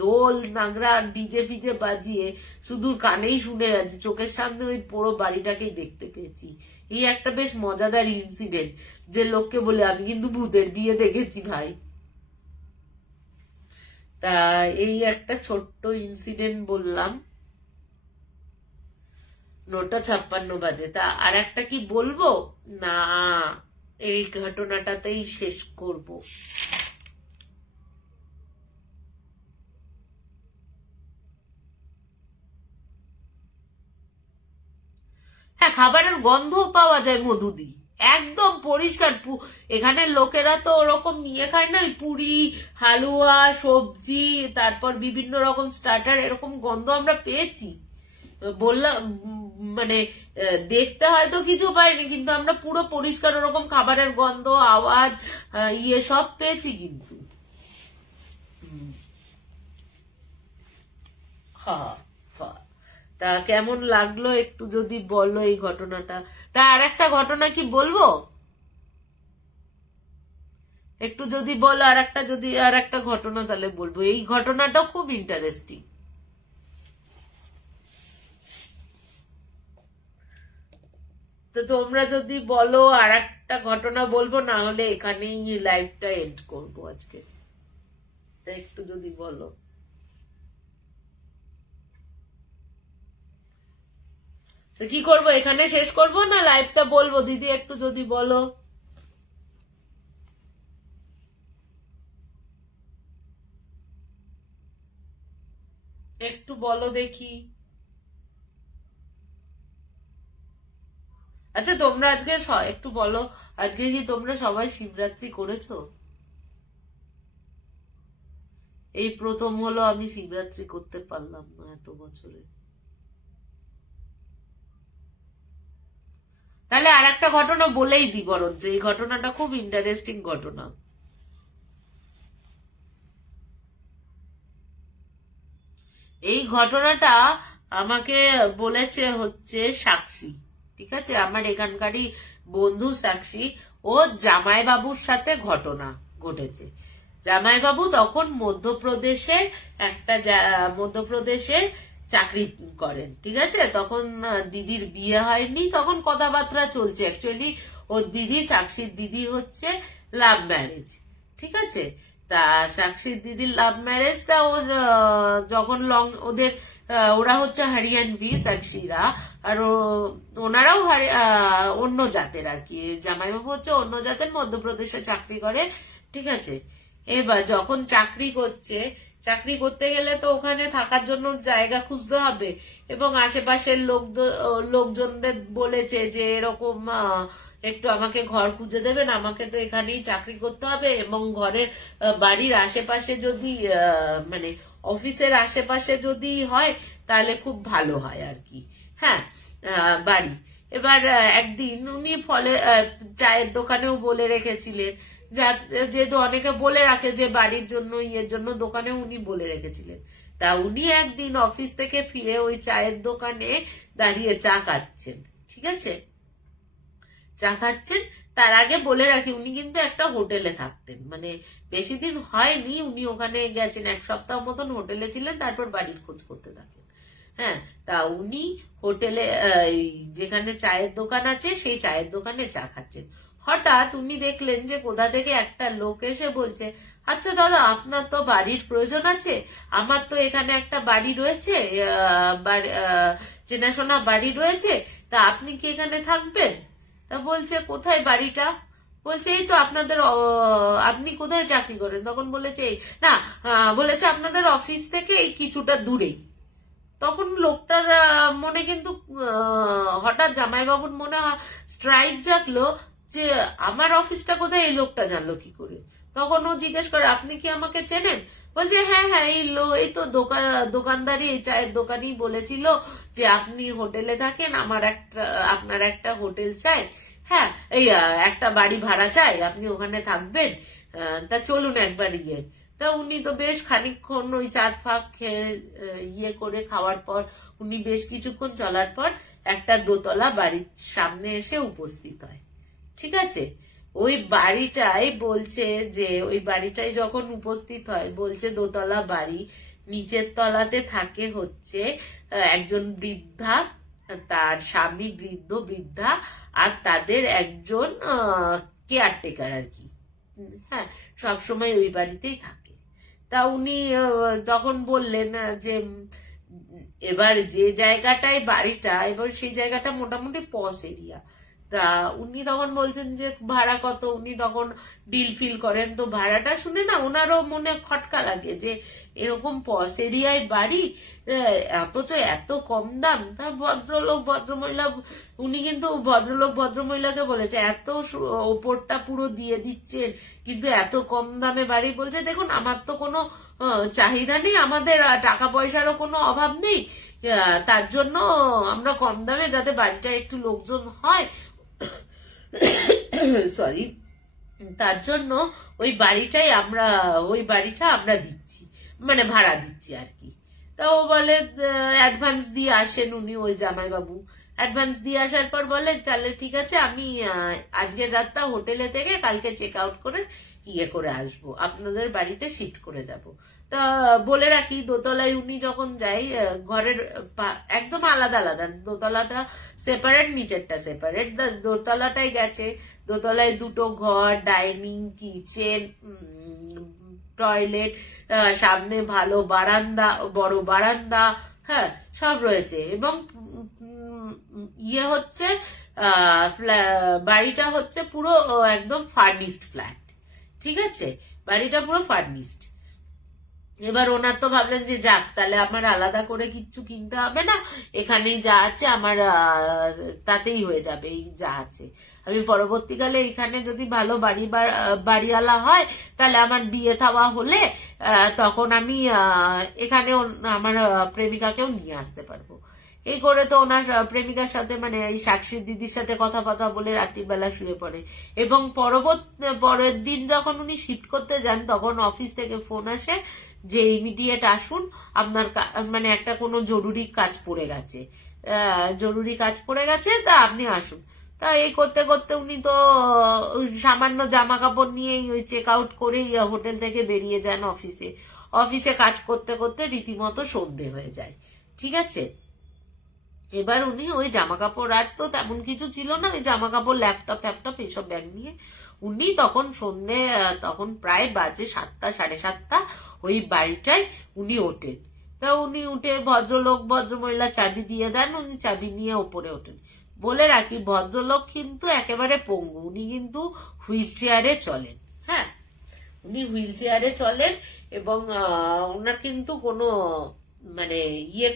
ঢোল, নাগরা, ডিজে ফিজে বাজিয়ে শুধু কানেই শুনে গেছি, চোখের সামনে ওই পুরো বাড়িটাকেই দেখতে পেয়েছি। এই একটা বেশ মজাদার ইনসিডেন্ট, যে লোককে বলে আমি কিন্তু ভূতের বিয়ে দেখেছি ভাই। তা এই একটা ছোট্ট ইনসিডেন্ট বললাম। 9:56 বাজে। তা আর একটা কি বলবো না এই ঘটনাটাতেই শেষ করব? হ্যাঁ খাবারের গন্ধ পাওয়া যায় মধুদি, একদম পরিষ্কার। এখানে লোকেরা তো ওরকম নিয়ে খায় না, পুরি, হালুয়া, সবজি, তারপর বিভিন্ন রকম স্টার্টার, এরকম গন্ধ আমরা পেয়েছি। বললাম মানে দেখতে হয়তো কিছু পাইনি, কিন্তু আমরা পুরো পরিষ্কার ওরকম খাবারের গন্ধ, আওয়াজ, ইয়ে সব পেয়েছি। কিন্তু তা কেমন লাগলো একটু যদি বলো এই ঘটনাটা। তা আর একটা ঘটনা কি বলবো? একটু যদি বলো আর একটা ঘটনা তাহলে বলবো। এই ঘটনাটা খুব ইন্টারেস্টিং। তো তোমরা যদি বলো আর একটা ঘটনা বলবো, না হলে এখানেই লাইভটা এন্ড করবো আজকে। একটু যদি বলো। তো কি করবো, এখানে শেষ করবো না লাইভটা বলবো? দিদি একটু যদি বলো। একটু বলো দেখি। আচ্ছা তোমরা আজকে একটু বলো, আজকে কি তোমরা সবাই শিবরাত্রি করেছো? এই প্রথম হলো আমি শিবরাত্রি করতে পারলাম না এত বছরে। তাহলে আর একটা ঘটনা বলেই দি বরঞ্চ, এই ঘটনাটা খুব ইন্টারেস্টিং ঘটনা। এই ঘটনাটা আমাকে বলেছে হচ্ছে সাক্ষী, ঠিক আছে, আমার এখানকারই বন্ধু সাক্ষী। ও জামাইবাবুর সাথে ঘটনা ঘটেছে। জামাইবাবু তখন মধ্যপ্রদেশের চাকরি করেন, ঠিক আছে। তখন দিদির বিয়ে হয়নি, তখন কথাবার্তা চলছে। অ্যাকচুয়ালি ওর দিদি, সাক্ষীর দিদির হচ্ছে লাভ ম্যারেজ, ঠিক আছে। তা সাক্ষীর দিদির লাভ ম্যারেজটা ওর যখন ওরা হচ্ছে হরিয়ানভি সাক্ষীরা, আর ওনারাও অন্য জাতের আর কি। জামাইবাবু হচ্ছে অন্য জাতের, মধ্যপ্রদেশে চাকরি করে, ঠিক আছে। এবার যখন চাকরি করতে গেলে তো ওখানে থাকার জন্য জায়গা খুঁজতে হবে, এবং আশেপাশের লোকজনদের বলেছে যে এরকম একটু আমাকে ঘর খুঁজে দেবেন, আমাকে তো এখানেই চাকরি করতে হবে, এবং বাড়ির আশেপাশে যদি মানে অফিসের আশেপাশে যদি হয় তাহলে খুব ভালো হয় আর কি। হ্যাঁ, বাড়ি। এবার একদিন উনি চায়ের দোকানেও বলে রেখেছিলেন, যেহেতু অনেকে বলে রাখে যে বাড়ির জন্য ইয়ের জন্য, দোকানে উনি বলে রেখেছিলেন। তা উনি একদিন অফিস থেকে ফিরে ওই চায়ের দোকানে দাঁড়িয়ে চা খাচ্ছেন, ঠিক আছে। চা খাচ্ছেন, তার আগে বলে রাখি উনি কিন্তু একটা হোটেলে থাকতেন, মানে বেশি দিন হয়নি উনি ওখানে গেছেন, 1 সপ্তাহ মতন হোটেলে ছিলেন, তারপর বাড়ির খোঁজ করতে থাকেন। হ্যাঁ, তা উনি হোটেলে যেখানে চায়ের দোকান আছে সেই চায়ের দোকানে চা খাচ্ছেন। হঠাৎ উনি দেখলেন যে কোথা থেকে একটা লোক এসে বলছে, আচ্ছা দাদা, আপনার তো বাড়ির প্রয়োজন আছে, আমার তো এখানে একটা বাড়ি রয়েছে, চেনাশোনা বাড়ি রয়েছে, তা আপনি কি এখানে থাকবেন? তা বলছে কোথায় বাড়িটা? বলছে এই তো আপনাদের, আপনি কোথায় চাকরি করেন? তখন বলেছে না, বলেছে আপনাদের অফিস থেকে এই কিছুটা দূরেই। তখন লোকটার মনে কিন্তু হঠাৎ জামাইবাবুর মনে স্ট্রাইক জাগলো যে আমার অফিসটা কোথায়, এই লোকটা জানলো কি করে? তখন ও জিজ্ঞেস করে, আপনি কি আমাকে চেনেন? বলছে হ্যাঁ হ্যাঁ, এই তো দোকানদারি, এই চায়ের দোকানই বলেছিল যে আপনি হোটেলে থাকেন, আপনার একটা হোটেল চাই, হ্যাঁ এই একটা বাড়ি ভাড়া চাই, আপনি ওখানে থাকবেন, তা চলুন একবার গিয়ে। তা উনি তো বেশ খানিকক্ষণ ওই চা ফাঁক খেয়ে করে খাওয়ার পর উনি বেশ কিছুক্ষণ চলার পর একটা দোতলা বাড়ির সামনে এসে উপস্থিত হয়, ঠিক আছে। ওই বাড়িটাই বলছে যে ওই বাড়িটাই যখন উপস্থিত হয়, বলছে দোতলা বাড়ি, নিচের তলাতে থাকে হচ্ছে একজন বৃদ্ধা, তার স্বামী বৃদ্ধা, আর তাদের একজন কেয়ারটেকার আর কি। হ্যাঁ, সবসময় ওই বাড়িতেই থাকে। তা উনি তখন বললেন যে এবার যে জায়গাটায় বাড়িটা, এবার সেই জায়গাটা মোটামুটি পশ এরিয়া। তা উনি তখন বলছেন যে ভাড়া কত? উনি তখন ডিল ফিল করেন। তো ভাড়াটা শুনে না ওনারও মনে খটকা লাগে যে এরকম পশ এরিয়ায় বাড়ি, অথচ এত কম দাম। তা ভদ্রমহিলা, উনি কিন্তু ভদ্রমহিলাকে বলেছে এত ওপরটা পুরো দিয়ে দিচ্ছেন, কিন্তু এত কম দামে বাড়ি। বলছে দেখুন, আমার তো কোনো চাহিদা নেই, আমাদের টাকা পয়সারও কোনো অভাব নেই, তার জন্য আমরা কম দামে, যাতে বাড়িটা একটু লোকজন হয়, সরি, তার জন্য ওই বাড়িটা আমরা দিচ্ছি, মানে ভাড়া দিচ্ছি আর কি। তা ও বলে অ্যাডভান্স দিয়ে আসেন উনি, ওই জামাইবাবু অ্যাডভান্স দিয়ে আসার পর বলে তাহলে ঠিক আছে, আমি আজকের রাতটা হোটেলে থেকে কালকে চেক আউট করে করে আসবো, আপনাদের বাড়িতে শিফট করে যাব। তা বলে রাখি, দোতলায় উনি যখন যাই, ঘরের একদম আলাদা আলাদা, দোতলাটা সেপারেট, নিচেরটা সেপারেট। দোতলাটাই গেছে, দোতলায় দুটো ঘর, ডাইনিং, কিচেন, টয়লেট, সামনে ভালো বারান্দা, বড় বারান্দা, হ্যাঁ সব রয়েছে। এবং হচ্ছে বাড়িটা হচ্ছে পুরো একদম ফার্নিশড ফ্ল্যাট, ঠিক আছে, বাড়িটা পুরো ফার্নিশড। এবার ওনার তো ভাবলেন যে যাক, তাহলে আমার আলাদা করে কিচ্ছু কিনতে হবে না, এখানেই যা আছে আমার তাতেই হয়ে যাবে, এই যা আছে। আমি পরবর্তীকালে এখানে যদি ভালো বাড়িওয়ালা হয়, তাহলে আমার বিয়ে থাওয়া হলে তখন আমি এখানে আমার প্রেমিকাকেও নিয়ে আসতে পারবো। এই করে তো ওনার প্রেমিকার সাথে, মানে এই সাক্ষীর দিদির সাথে কথা বলে রাত্রির বেলা শুয়ে পড়ে। এবং পরের দিন যখন উনি শিফট করতে যান, তখন অফিস থেকে ফোন আসে যে ইমিডিয়েট আসুন, আপনার মানে একটা কোনো জরুরি কাজ পড়ে গেছে, তা আপনি আসুন। তা এই করতে করতে উনি তো সামান্য জামা কাপড় নিয়ে ওই চেক আউট করে হোটেল থেকে বেরিয়ে যান অফিসে কাজ করতে করতে রীতিমতো সন্ধে হয়ে যায়, ঠিক আছে। এবার উনি ওই জামা কাপড়, আর তো তেমন কিছু ছিল না, ওই জামা কাপড়, ল্যাপটপ এইসব ব্যাগ নিয়ে উনি তখন সন্ধে, তখন প্রায় বাজে 7টা, 7:30, ওই বাড়িটায় উনি ওঠেন। তা উনি উঠে ভদ্রমহিলা চাবি দিয়ে দেন, উনি চাবি নিয়ে ওপরে ওঠেন। বলে রাখি, ভদ্রলোক কিন্তু একেবারে পঙ্গু, উনি কিন্তু হুইল চেয়ারে চলেন, হ্যাঁ উনি হুইল চেয়ারে চলেন, এবং ওনার কিন্তু কোনো মানে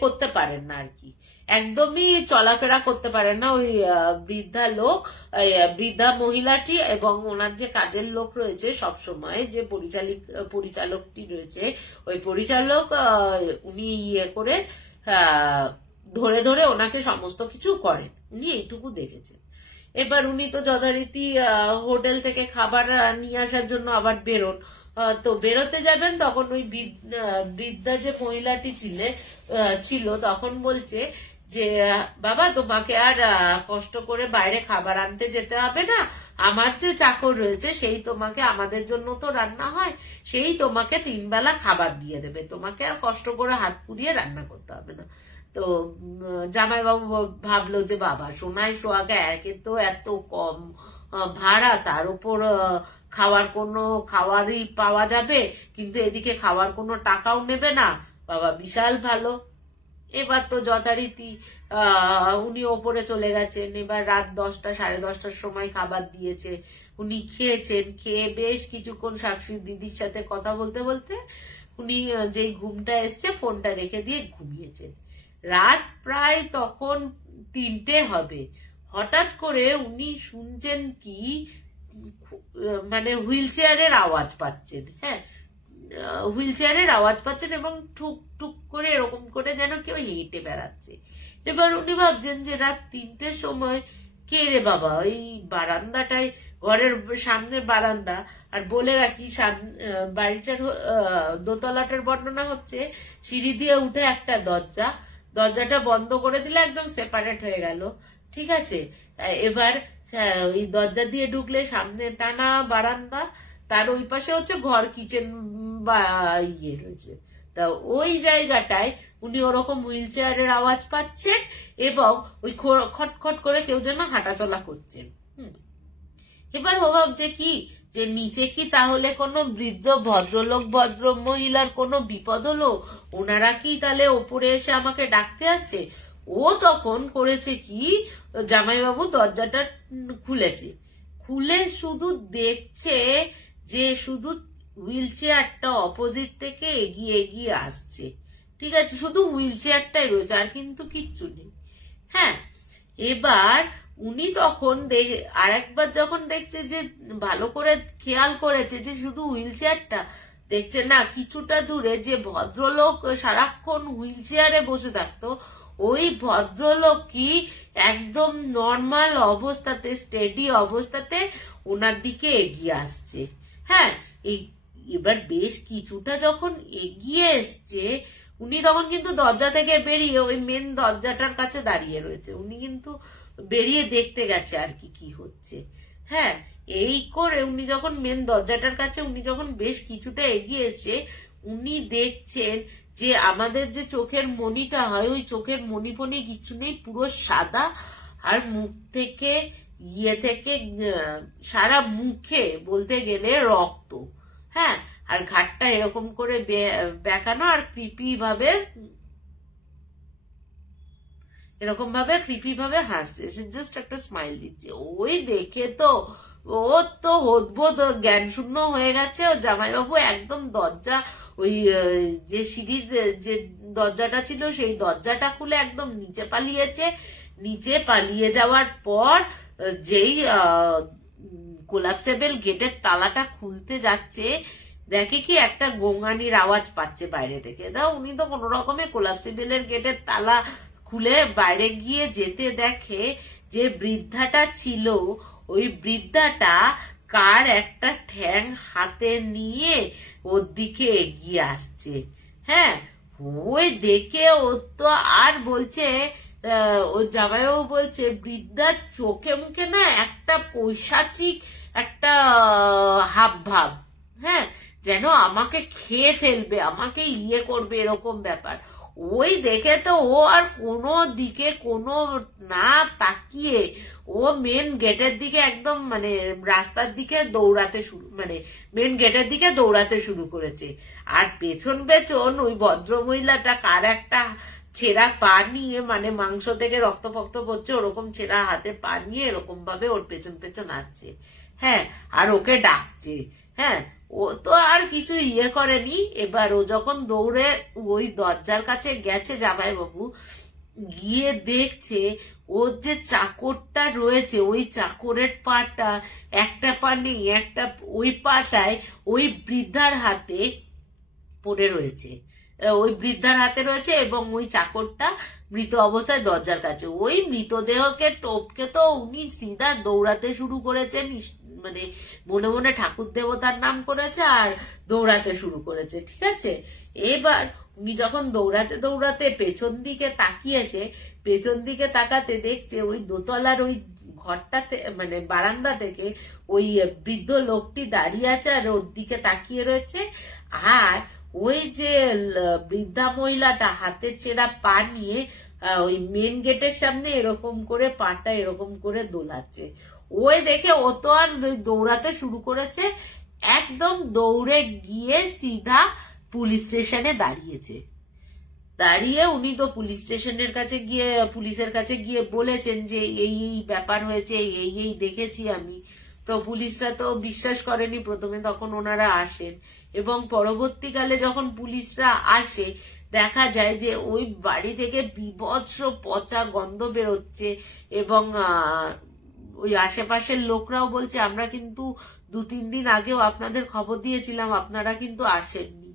করতে পারেন না আর কি, একদমই চলাফেরা করতে পারেন না। ওই বৃদ্ধা মহিলাটি এবং ওনার যে কাজের লোক রয়েছে, সব সময় যে পরিচালকটি রয়েছে, ওই পরিচালক উনি করে ধরে ধরে ওনাকে সমস্ত কিছু করেন, উনি এইটুকু দেখেছেন। এবার উনি তো যথারীতি হোটেল থেকে খাবার নিয়ে আসার জন্য আবার বেরোন। তো বেরোতে যাবেন, তখন ওই বৃদ্ধা যে মহিলাটি ছিল তখন বলছে যে বাবা, তোমাকে আর কষ্ট করে বাইরে খাবার আনতে যেতে হবে না, আমার যে চাকর রয়েছে সেই তোমাকে, আমাদের জন্য তো রান্না হয়, সেই তোমাকে 3 বেলা খাবার দিয়ে দেবে, তোমাকে আর কষ্ট করে হাত পুড়িয়ে রান্না করতে হবে না। তো জামাইবাবু ভাবলো যে বাবা, সোনায় সোহাগে একে তো এত কম ভাড়া, তার উপর খাওয়ারই পাওয়া যাবে, কিন্তু এদিকে খাওয়ার কোনো টাকাও নেবে না, বাবা বিশাল ভালো। এবার তো যথারীতি উনি ওপরে চলে গেছেন। এবার রাত 10টা, 10:30টার সময় খাবার দিয়েছে, উনি খেয়েছেন। খেয়ে বেশ কিছুক্ষণ সাক্ষী দিদির সাথে কথা বলতে বলতে উনি যেই ঘুমটা এসছে, ফোনটা রেখে দিয়ে ঘুমিয়েছেন। রাত প্রায় তখন 3টে হবে। হঠাৎ করে উনি শুনছেন কি, মানে হুইল চেয়ারের আওয়াজ পাচ্ছেন, হ্যাঁ হুইল চেয়ারের আওয়াজ পাচ্ছেন, এবং ঠুক ঠুক করে এরকম করে যেন কেউ হেঁটে বেড়াচ্ছে। এবার উনি ভাবছেন যে রাত 3টের সময় কে রে বাবা, ওই বারান্দাটায়, ঘরের সামনে বারান্দা। আর বলে রাখি, বাড়িটার দোতলাটার বর্ণনা হচ্ছে, সিঁড়ি দিয়ে উঠে একটা দরজাটা বন্ধ করে দিলে একদম সেপারেট হয়ে গেল, ঠিক আছে। এবার ওই দরজা দিয়ে ঢুকলে সামনে টানা বারান্দা, তার ওই পাশে হচ্ছে ঘর, কিচেন বা রয়েছে। তা ওই জায়গাটায় উনি ওরকম হুইল চেয়ারের আওয়াজ পাচ্ছেন, এবং ওই খটখট করে কেউ যেন হাঁটাচলা করছেন। এবার ও ভাবছে কি, যে নিচে কি তাহলে কোনো বৃদ্ধ ভদ্র মহিলার কোনো বিপদ হলো, ওনারা কি তাহলে ওপরে এসে আমাকে ডাকতে আসছে। ও তখন করেছে কি, জামাইবাবু দরজাটা খুলে শুধু দেখছে যে শুধু হুইল চেয়ারটা অপোজিট থেকে এগিয়ে আসছে, ঠিক আছে, শুধু হুইল চেয়ারটাই রয়েছে, আর কিন্তু কিচ্ছু নেই। হ্যাঁ, এবার উনি তখন আরেকবার যখন দেখছে, যে ভালো করে খেয়াল করেছে যে শুধু হুইল চেয়ারটা দেখছে না, কিছুটা দূরে যে ভদ্রলোক সারাক্ষণ হুইল চেয়ারে বসে থাকতো, ওই ভদ্রলোক কি একদম নর্মাল অবস্থাতে, স্টেডি অবস্থাতে ওনার দিকে এগিয়ে আসছে। হ্যাঁ, এবার বেশ কিছুটা যখন এগিয়ে এসছে, উনি তখন কিন্তু দরজা থেকে বেরিয়ে ওই মেন দরজাটার কাছে দাঁড়িয়ে রয়েছে, উনি কিন্তু বেরিয়ে দেখতে গেছে আর কি হচ্ছে। হ্যাঁ, এই করে উনি যখন মেন দরজাটার কাছে উনি যখন বেশ কিছুটা এগিয়েছে, উনি দেখছেন যে আমাদের যে চোখের মণিটা হয়, ওই চোখের মণি ফণি কিছু নেই, পুরো সাদা, আর মুখ থেকে থেকে সারা মুখে বলতে গেলে রক্ত। হ্যাঁ, আর ঘাটটা এরকম করে বেঁকানো, আর কৃপি ভাবে হাসছে, সে জাস্ট একটা স্মাইল দিচ্ছে। ওই দেখে তো ও তো অদ্ভুত জ্ঞান শূন্য হয়ে গেছে। ও জামাইবাবু একদম দরজা, ওই যে সিঁড়ির যে দরজাটা ছিল সেই দরজাটা খুলে একদম নিচে পালিয়েছে। নিচে পালিয়ে যাওয়ার পর যেই কোলাপসেবল গেটের তালাটা খুলতে যাচ্ছে, দেখে কি একটা গোঙানির আওয়াজ পাচ্ছে বাইরে থেকে। উনি তো কোন রকমে কোলাপসেবলের গেটের তালা খুলে বাইরে গিয়ে যেতে দেখে যে বৃদ্ধাটা ছিল, ওই বৃদ্ধাটা কার একটা ঠ্যাং হাতে নিয়ে ওর দিকে এগিয়ে আসছে। হ্যাঁ, ওই দেখে ও তো আর বলছে, ও জামাইবাবু বলছে বৃদ্ধার চোখে মুখে না একটা পৈশাচিক একটা হাব ভাব, হ্যাঁ, যেন আমাকে খেয়ে ফেলবে, আমাকে করবে, এরকম ব্যাপার। ওই দেখে তো ও আর কোনো দিকে কোনো না তাকিয়ে ও মেন গেটের দিকে একদম মানে রাস্তার দিকে দৌড়াতে শুরু, মানে মেন গেটের দিকে দৌড়াতে শুরু করেছে। আর পেছন পেছন ওই ভদ্রমহিলাটা কার একটা ছেঁড়া পা নিয়ে, মানে মাংস থেকে রক্ত ফক্ত পড়ছে ওরকম ছেঁড়া হাতে পা নিয়ে এরকম ভাবে ওর পেছন পেছন আসছে। হ্যাঁ, আর ওকে ডাকছে। হ্যাঁ, ও তো আর কিছু করেনি। এবার ও যখন দৌড়ে ওই দরজার কাছে গেছে, জামাইবাবু গিয়ে দেখছে ওর যে চাকরটা রয়েছে, ওই চাকরের পাটা, একটা পা নেই, একটা ওই পাটায় ওই বৃদ্ধার হাতে পড়ে রয়েছে, ওই বৃদ্ধার হাতে রয়েছে, এবং ওই চাকরটা মৃত অবস্থায় দরজার কাছে। ওই মৃতদেহকে টপকে তো উনি সিধা দৌড়াতে শুরু করেছেন, মানে মনে মনে ঠাকুর দেবতার নাম করেছে আর দৌড়াতে শুরু করেছে। ঠিক আছে, এবার উনি যখন দৌড়াতে দৌড়াতে পেছন দিকে তাকিয়েছে, পেছন দিকে তাকাতে দেখছে ওই দোতলার ওই ঘরটাতে, মানে বারান্দা থেকে ওই বৃদ্ধ লোকটি দাঁড়িয়ে আছে আর ওর দিকে তাকিয়ে রয়েছে। আর ওই যে বৃদ্ধা মহিলাটা হাতে ছেঁড়া পা নিয়ে ওই মেন গেটের সামনে এরকম করে পাটা এরকম করে দোলাচ্ছে। ওই দেখে ও তো আর দৌড়াতে শুরু করেছে, একদম দৌড়ে গিয়ে সিধা পুলিশ স্টেশনে দাঁড়িয়েছে। দাঁড়িয়ে উনি তো পুলিশ স্টেশনের কাছে গিয়ে, পুলিশের কাছে গিয়ে বলেছেন যে এই ব্যাপার হয়েছে, এই দেখেছি আমি। তো পুলিশরা তো বিশ্বাস করেনি প্রথমে, তখন ওনারা আসেন, এবং পরবর্তীকালে যখন পুলিশরা আসে দেখা যায় যে ওই বাড়ি থেকে বিভৎস পচা গন্ধ বেরোচ্ছে, এবং ওই আশেপাশের লোকরাও বলছে আমরা কিন্তু 2-3 দিন আগেও আপনাদের খবর দিয়েছিলাম, আপনারা কিন্তু আসেননি।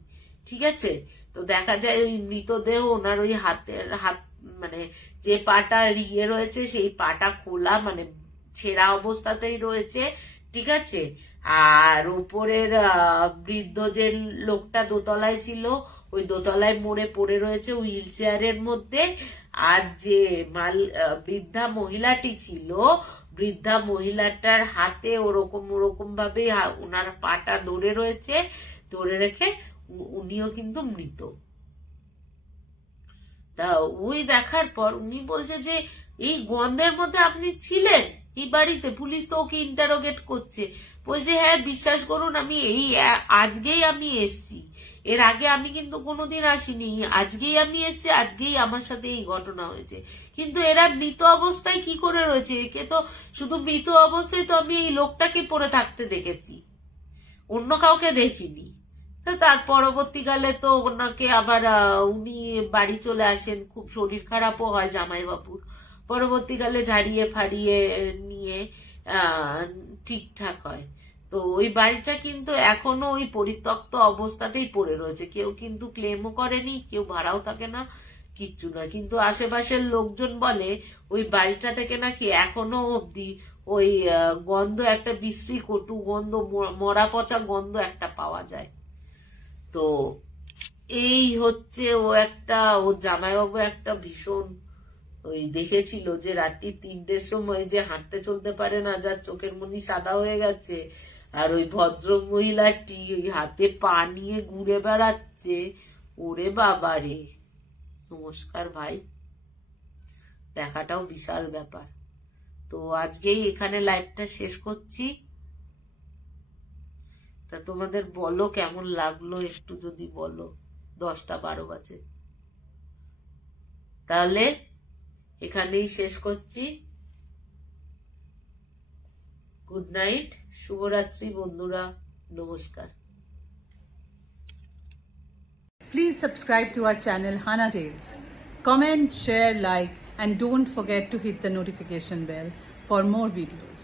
ঠিক আছে, তো দেখা যায় ওই মৃতদেহ ওনার ওই হাত মানে যে পাটা রয়েছে সেই পাটা খোলা, মানে ছেঁড়া অবস্থাতেই রয়েছে। ঠিক আছে, আর উপরের বৃদ্ধ যে লোকটা দোতলায় ছিল, ওই দোতলায় মরে পড়ে রয়েছে হুইল চেয়ারের মধ্যে। আর যে বৃদ্ধা মহিলাটি ছিল, বৃদ্ধা মহিলাটার হাতে ওরকম ভাবে ওনার পাটা ধরে রয়েছে, ধরে রেখে উনিও কিন্তু মৃত। তা ওই দেখার পর উনি বলছে যে এই গন্ধের মধ্যে আপনি ছিলেন এই বাড়িতে? পুলিশ তো ওকে ইন্টারোগেট করছে, বলছে হ্যাঁ বিশ্বাস করুন আমি আজকেই আমি এসছি, এর আগে আমি কিন্তু কোনোদিন আসিনি, আজকেই আমি এসছি, আজকেই আমার সাথে এই ঘটনা হয়েছে। কিন্তু এরা মৃত অবস্থায় কি করে রয়েছে? একে তো শুধু মৃত অবস্থায় তো আমি এই লোকটাকে পড়ে থাকতে দেখেছি, অন্য কাউকে দেখিনি। তার পরবর্তীকালে তো ওনাকে আবার উনি বাড়ি চলে আসেন, খুব শরীর খারাপও হয় জামাইবাবুর, পরবর্তীকালে ঝাড়িয়ে ফাড়িয়ে নিয়ে ঠিকঠাক হয়। তো ওই বাড়িটা কিন্তু এখনো ওই পরিত্যক্ত অবস্থাতেই পড়ে রয়েছে, কেউ কিন্তু ক্লেমও করেনি, কেউ ভাড়াও থাকে না, কিচ্ছু না। কিন্তু আশেপাশের লোকজন বলে ওই বাড়িটা থেকে নাকি এখনো অব্দি ওই গন্ধ, একটা বিশ্রী কটু গন্ধ, মরা পচা গন্ধ একটা পাওয়া যায়। তো এই হচ্ছে ওর জামাইবাবু একটা ভীষণ ওই দেখেছিল যে রাত্রি 3টের সময় যে হাঁটতে চলতে পারে না, যার চোখের মনি সাদা হয়ে গেছে, আর ওই ভদ্র মহিলাটি ওই হাতে পা নিয়ে ঘুরে বেড়াচ্ছে। ওরে বাবা রে, নমস্কার ভাই, দেখাটাও বিশাল ব্যাপার। তো আজকেই এখানে লাইভটা শেষ করছি। তা তোমাদের বলো কেমন লাগলো, একটু যদি বলো। 10টা 12 বাজে, তাহলে এখানেই শেষ করছি। গুড নাইট, শুভরাত্রি বন্ধুরা, নমস্কার। Please subscribe to our channel Hana Tales. Comment, share, like, and don't forget to hit the notification bell for more videos.